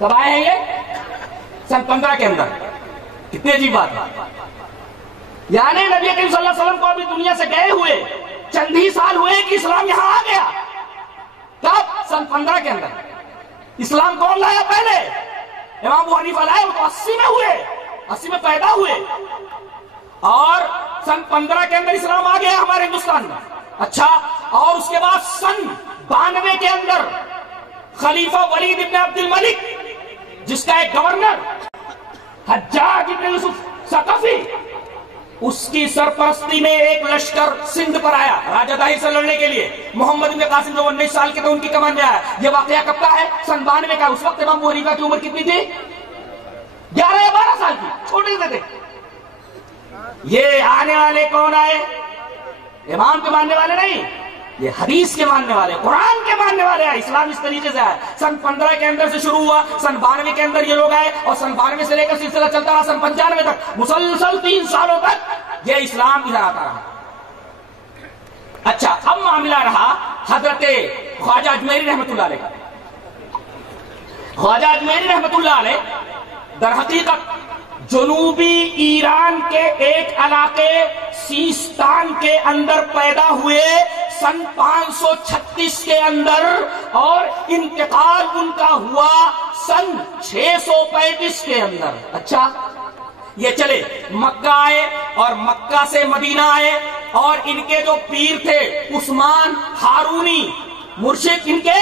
کب آئے ہیں یہ؟ سن 15 کے اندر۔ کتنی عجیب بات ہے، یعنی نبی کریم صلی اللہ علیہ وسلم کو ابھی دنیا سے گئے ہوئے چند ہی سال ہوئے کہ اسلام یہاں آ گیا۔ کب؟ سن 15 کے اندر۔ اسلام کون لایا پہلے؟ امام ابو حنیفہ لائے، وہ تو 80 میں ہوئے، 80 میں پیدا ہوئے، اور سن 15 کے اندر اسلام آ گیا ہمارے ہندوستان میں۔ اچھا، اور اس کے بعد سن 92 کے اندر خلیفہ ولید ابن عبد الملک، جس کا ایک گورنر حجاج ابن یوسف ثقفی، اس کی سرپرستی میں ایک لشکر سندھ پر آیا راجہ طاہر سے لڑنے کے لیے۔ محمد بن قاسم جو 19 سال کے تھے ان کی کمان میں آیا۔ یہ واقعہ کب کا ہے؟ سن 92 کا۔ اس وقت امام ابو حنیفہ کی عمر کتنی تھی؟ 11 یا 12 سال کی، چھوٹے سے تھے۔ یہ آنے والے کون آئے؟ امام کے ماننے والے نہیں، یہ حدیث کے ماننے والے، قرآن کے ماننے والے آئے۔ اسلام اس طریقے سے آیا، سن 15 کے اندر سے شروع ہوا، سن 92 کے اندر یہ لوگ آئے، اور سن 92 سے لے کر سلسلہ چلتا رہا سن 95 تک، مسلسل 3 سالوں تک یہ اسلام ادھر آتا رہا۔ اچھا، اب معاملہ رہا حضرت خواجہ اجمیری رحمت اللہ علیہ کا۔ خواجہ اجمیری رحمت اللہ علیہ در حقیقت جنوبی ایران کے ایک علاقے سیستان کے اندر پیدا ہوئے سن 536 کے اندر، اور انتقال ان کا ہوا سن 635 کے اندر۔ اچھا، یہ چلے مکہ آئے اور مکہ سے مدینہ آئے، اور ان کے جو پیر تھے عثمان ہارونی، مرشد ان کے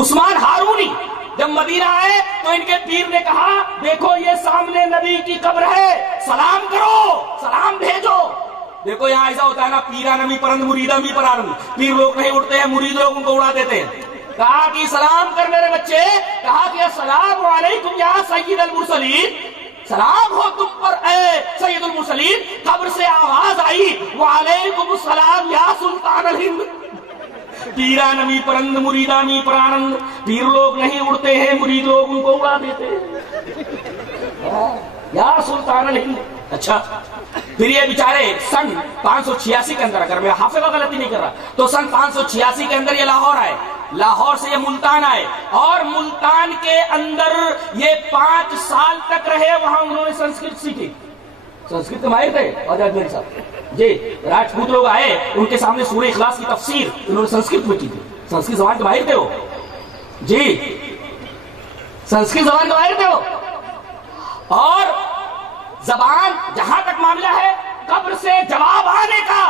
عثمان ہارونی، جب مدینہ آئے تو ان کے پیر نے کہا دیکھو یہ سامنے نبی کی قبر ہے، سلام کرو، سلام بھیجو۔ دیکھو یہاں ایسا ہوتا ہے نا، پیرا نمی پرند مریدا می پرارند، پیر لوگ نہیں اڑتے ہیں، مرید لوگ ان کو اڑا دیتے ہیں. کہا کہ سلام کر میرے بچے، کہا کہ السلام علیکم یا سید المرسلین، سلام ہو تم پر اے سید المرسلین. قبر سے آواز آئی وعلیکم السلام یا سلطان الہند. پیرا نمی پرند مریدا می پرانند، پیر لوگ نہیں اڑتے ہیں، مرید لوگ ان کو اڑا دیتے ہیں. یا سلطان الہند. اچھا پھر یہ بیچارے سن 586 کے اندر، اگر میں حافظہ غلطی نہیں کر رہا تو سن 586 کے اندر یہ لاہور آئے، لاہور سے یہ ملتان آئے، اور ملتان کے اندر یہ 5 سال تک رہے. وہاں انہوں نے سنسکرت سیکھی، سنسکرت کے ماہر تھے. اور میرے ساتھ جی راجپوت لوگ آئے، ان کے سامنے سورہ اخلاص کی تفسیر انہوں نے سنسکرت میں کی تھی. سنسکرت زبان کے ماہر تھے وہ، جی سنسکرت زبان کے ماہر تھے وہ. اور زبان جہاں تک معاملہ ہے قبر سے جواب آنے کا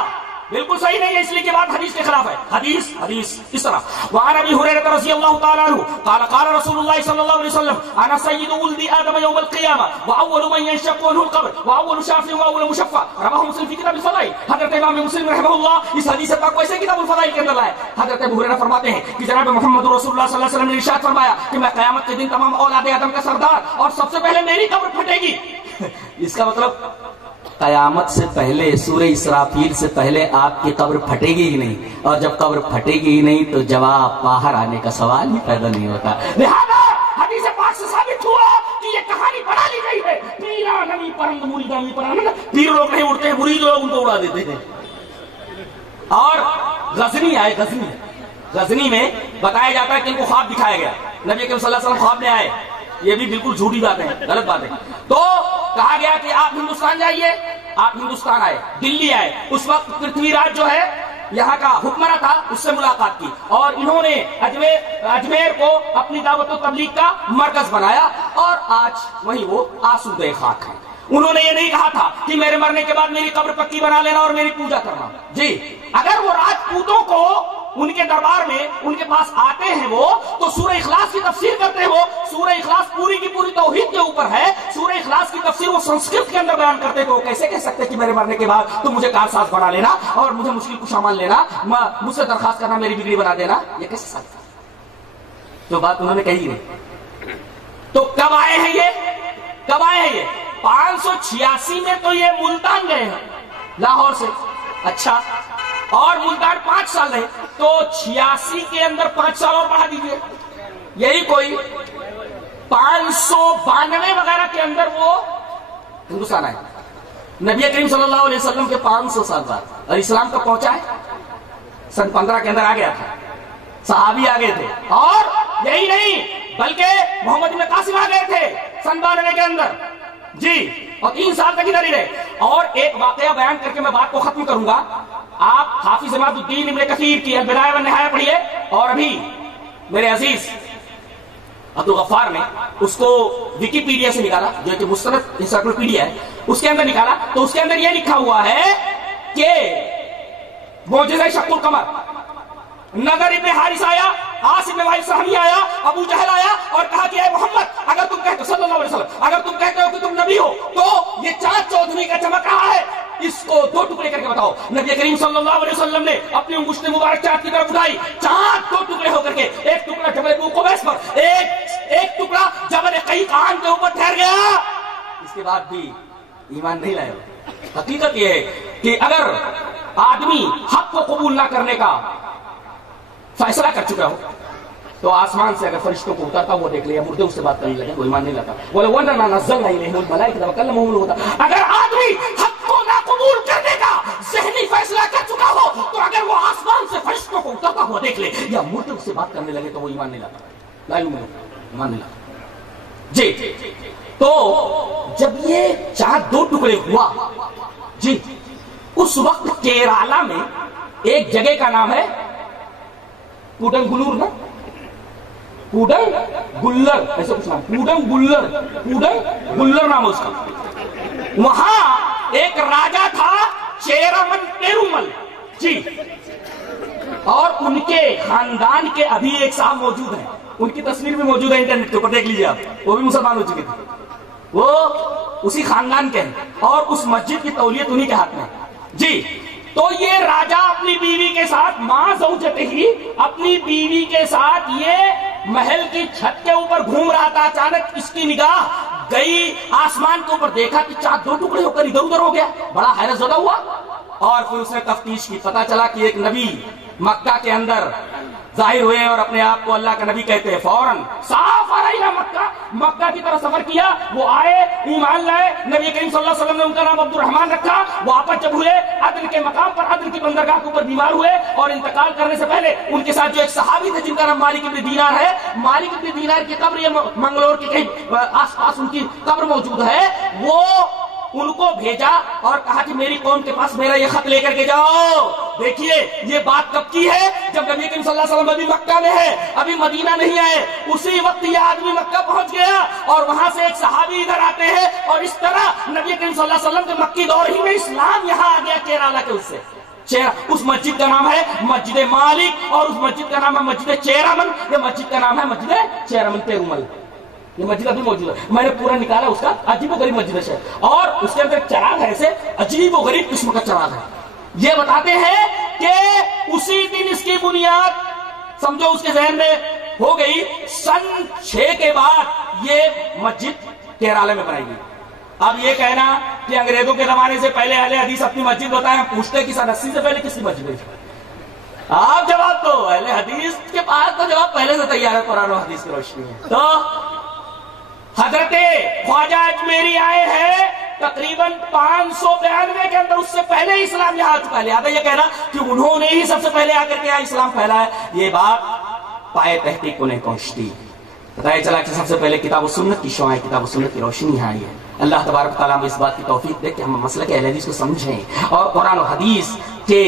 بالکل صحیح نہیں ہے، اس لیے کہ بات حدیث کے خلاف ہے. حدیث اس طرح وعن ابی ہریرہ رضی اللہ تعالی عنہ قال قال رسول اللہ صلی اللہ علیہ وسلم انا سید ولد آدم یوم القیامہ واول من ينشق عنه القبر واول شافع واول مشفع. رواه مسلم فی کتاب الفضائل. حضرت امام مسلم رحمہ اللہ اس حدیث پاک کو ایسے کتاب الفضائل کے اندر لائے. حضرت ابو ہریرہ فرماتے ہیں کہ جناب محمد رسول اللہ صلی اللہ علیہ وسلم نے ارشاد فرمایا کہ میں قیامت کے دن تمام اولاد آدم کا سردار، اور سب سے پہلے میری قبر پھٹے گی. اس کا مطلب قیامت سے پہلے، سورہ اسرافیل سے پہلے آپ کی قبر پھٹے گی ہی نہیں، اور جب قبر پھٹے گی ہی نہیں تو جواب باہر آنے کا سوال ہی پیدا نہیں ہوتا. لہذا حدیث پاک سے ثابت ہوا کہ یہ کہانی بنا لی گئی ہے. پیرا نمی پرند مریدا می پرانند، پیر لوگ نہیں اڑتے ہیں، مرید لوگ ان کو اڑا دیتے ہیں. اور غزنی آئے، غزنی میں بتایا جاتا ہے کہ ان کو خواب دکھایا گیا، نبی اکرم صلی اللہ علیہ وسلم خواب میں آئے. یہ بھی بالکل جھوٹی بات ہے، غلط بات ہے. تو کہا گیا کہ آپ ہندوستان جائیے. آپ ہندوستان آئے، دلی آئے. اس وقت پرتھوی راج جو ہے یہاں کا حکمراں تھا، اس سے ملاقات کی، اور انہوں نے اجمیر کو اپنی دعوت و تبلیغ کا مرکز بنایا، اور آج وہی وہ آسودہ خاک ہے. انہوں نے یہ نہیں کہا تھا کہ میرے مرنے کے بعد میری قبر پکی بنا لینا اور میری پوجا کرنا. جی اگر وہ راجپوتوں کو ان کے دربار میں ان کے پاس آتے ہیں وہ تو سورہ اخلاص کی تفسیر کرتے ہیں. وہ سورہ اخلاص پوری کی پوری توحید کے اوپر ہے. سورہ اخلاص کی تفسیر وہ سنسکرت کے اندر بیان کرتے، تو وہ کیسے کہہ سکتے کہ میرے مرنے کے بعد تم مجھے کارساز بنا لینا اور مجھے مشکل کشا مان لینا، مجھ سے درخواست کرنا میری بگڑی بنا دینا؟ یہ کیسے سکتا؟ جو بات انہوں نے کہی نہیں. تو کب آئے ہیں یہ 586 میں تو یہ ملتان گئے ہیں لاہور سے. اچھا، اور ملتان 5 سال رہے، تو 86 کے اندر 5 سال اور بڑھا دیجئے، یہی کوئی 592 وغیرہ کے اندر وہ ہندوستان آئے. نبی کریم صلی اللہ علیہ وسلم کے 500 سال بعد. اور اسلام کب پہنچا ہے؟ سن 15 کے اندر آ گیا تھا، صحابی آ گئے تھے. اور یہی نہیں بلکہ محمد بن قاسم آ گئے تھے سن 92 کے اندر. جی اور 3 سال تک ادھر ہی رہے. اور ایک واقعہ بیان کر کے میں بات کو ختم کروں گا. آپ حافظ عماد الدین ابن کثیر کی البدایہ والنہایہ پڑھیے، اور ابھی میرے عزیز عبدالغفار نے اس کو ویکیپیڈیا سے نکالا، جو کہ مستند انسائکلوپیڈیا ہے، اس کے اندر نکالا. تو اس کے اندر یہ لکھا ہوا ہے کہ معجزہ شق القمر، نظر ابن حارث آیا، عاص ابن وائل سہمی آیا، ابو جہل آیا اور کہا کہ اے محمد اگر تم کہتے ہو صلی اللہ علیہ وسلم، اگر تم کہتے ہو کہ تم نبی ہو تو یہ چاند چودھویں کا چمک رہا ہے، اس کو 2 ٹکڑے کر کے بتاؤ. نبی کریم صلی اللہ علیہ وسلم نے اپنی انگشت مبارک چاند کی طرف اٹھائی، چاند 2 ٹکڑے ہو کر کے، ایک ٹکڑا جبل ابو قبیس پر، ایک ٹکڑا جبل قیقان کے اوپر ٹھہر گیا. اس کے بعد بھی ایمان نہیں لائے. حقیقت یہ ہے کہ اگر آدمی حق کو قبول نہ کرنے کا فیصلہ کر چکا ہو تو آسمان سے اگر فرشتوں کو اترتا وہ دیکھ لے، مردے اس سے بات کرنے لگے، وہ ایمان نہیں لاتا. وَلَوْ أَنَّا نَزَّلْنَا إِلَيْهِمُ الْمَلَائِكَةَ وَكَلَّمَهُمُ الْمَوْتَىٰ. اگر آدمی حق کو نہ قبول کرنے کا ذہنی فیصلہ کر چکا ہو تو اگر وہ آسمان سے فرشتوں کو اترتا ہوا دیکھ لے یا مردے اس سے بات کرنے لگے تو وہ ایمان نہیں لاتا. لا یؤمن، ایمان نہیں لاتا. جی تو جب یہ چاند 2 ٹکڑے ہوا، جی اس وقت کیرالا میں ایک جگہ کا نام ہے کوڈنگلور، نا کوڈنگلر، ایسا کچھ نام، کوڈنگلر نام اس کا. وہاں ایک راجا تھا چیرمن پیرومل. جی اور ان کے خاندان کے ابھی ایک صاحب موجود ہیں، ان کی تصویر بھی موجود ہے انٹرنیٹ کے اوپر، دیکھ لیجیے آپ. وہ بھی مسلمان ہو چکے تھے، وہ اسی خاندان کے ہیں، اور اس مسجد کی تولیت انہی کے ہاتھ میں. جی تو یہ راجہ اپنی بیوی کے ساتھ ماں زوجتے ہی اپنی بیوی کے ساتھ یہ محل کی چھت کے اوپر گھوم رہا تھا. اچانک اس کی نگاہ گئی آسمان کے اوپر، دیکھا کہ چاند دو ٹکڑے ہو کر ادھر ادھر ہو گیا. بڑا حیرت زدہ ہوا اور پھر اس نے تفتیش کی. پتا چلا کہ ایک نبی مکہ کے اندر ظاہر ہوئے اور اپنے آپ کو اللہ کا نبی کہتے ہیں. فوراً صاف آرہا مکہ کی طرف سفر کیا. وہ آئے، ایمان لائے. نبی کریم صلی اللہ علیہ وسلم نے ان کا نام عبد الرحمن رکھا. واپس جب ہوئے عدن کے مقام پر، عدن کی بندرگاہ کے اوپر بیمار ہوئے اور انتقال کرنے سے پہلے ان کے ساتھ جو ایک صحابی تھے جن کا نام مالک ابن دینار ہے، مالک ابن دینار کی قبر یہ منگلور کے کہیں آس پاس ان کی قبر موجود ہے. وہ ان کو بھیجا اور کہا کہ میری قوم کے پاس میرا یہ خط لے کر کے جاؤ. دیکھیے یہ بات کب کی ہے؟ جب نبی کریم صلی اللہ علیہ وسلم ابھی مکہ میں ہے، ابھی مدینہ نہیں آئے. اسی وقت یہ آدمی مکہ پہنچ گیا اور وہاں سے ایک صحابی ادھر آتے ہیں اور اس طرح نبی کریم صلی اللہ علیہ وسلم کے مکی دور ہی میں اسلام یہاں آ گیا کیرالہ کے. اس سے اس مسجد کا نام ہے مسجد مالک اور اس مسجد کا نام ہے مسجد چیرامن. یہ مسجد کا نام ہے مسجد چیرامن پیرومل. یہ مسجد ابھی موجود ہے. میں نے پورا نکالا اس کا، عجیب و غریب مسجد ہے اور اس کے اندر چراغ ہے، ایسے عجیب و غریب قسم کا چراغ ہے. یہ بتاتے ہیں کہ اسی دن اس کی بنیاد سمجھو اس کے ذہن میں ہو گئی. سن 6 کے بعد یہ مسجد کیرالہ میں بنائی گئی. اب یہ کہنا کہ انگریزوں کے زمانے سے پہلے اہل حدیث اپنی مسجد بتائیں، ہم پوچھتے ہیں کہ سن 80 سے پہلے کس کی مسجد ہے؟ آپ جواب دو. اہل حدیث کے پاس تو جواب پہلے سے تیار ہے، قرآن و حدیث کی روشنی میں. تو حضرت خواجہ اجمیری آئے ہیں تقریباً 592 کے اندر. اس سے پہلے اسلام یہاں آ چکا ہے. لہذا یہ کہنا کہ انہوں نے ہی سب سے پہلے آ کر کے اسلام پھیلایا، یہ بات پائے تحقیق کو نہیں پہنچتی. بتایا چلا کہ سب سے پہلے کتاب و سنت کی شعاع، کتاب و سنت کی روشنی یہاں آئی ہے. اللہ تبارک تعالیٰ ہمیں اس بات کی توفیق دے کہ ہم مسلک اہل حدیث کو سمجھیں اور قرآن و حدیث کے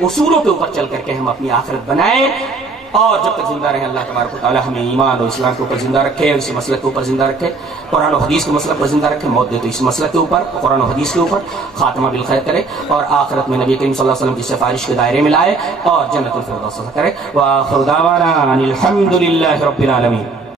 اصولوں کے اوپر چل کر کے ہم اپنی آخرت بنائیں. اور جب تک زندہ رہے اللہ تبارک و تعالیٰ ہمیں ایمان اور اسلام کے اوپر زندہ رکھے، اس مسلک کے اوپر زندہ رکھے، قرآن و حدیث کے مسلک پر زندہ رکھے. موت دے تو اس مسلک کے اوپر، قرآن و حدیث کے اوپر خاتمہ بالخیر کرے اور آخرت میں نبی کریم صلی اللہ علیہ وسلم کی سفارش کے دائرے میں لائے اور جنت الفردوس کرے. وآخر دعوانا ان الحمد للہ رب العالمین.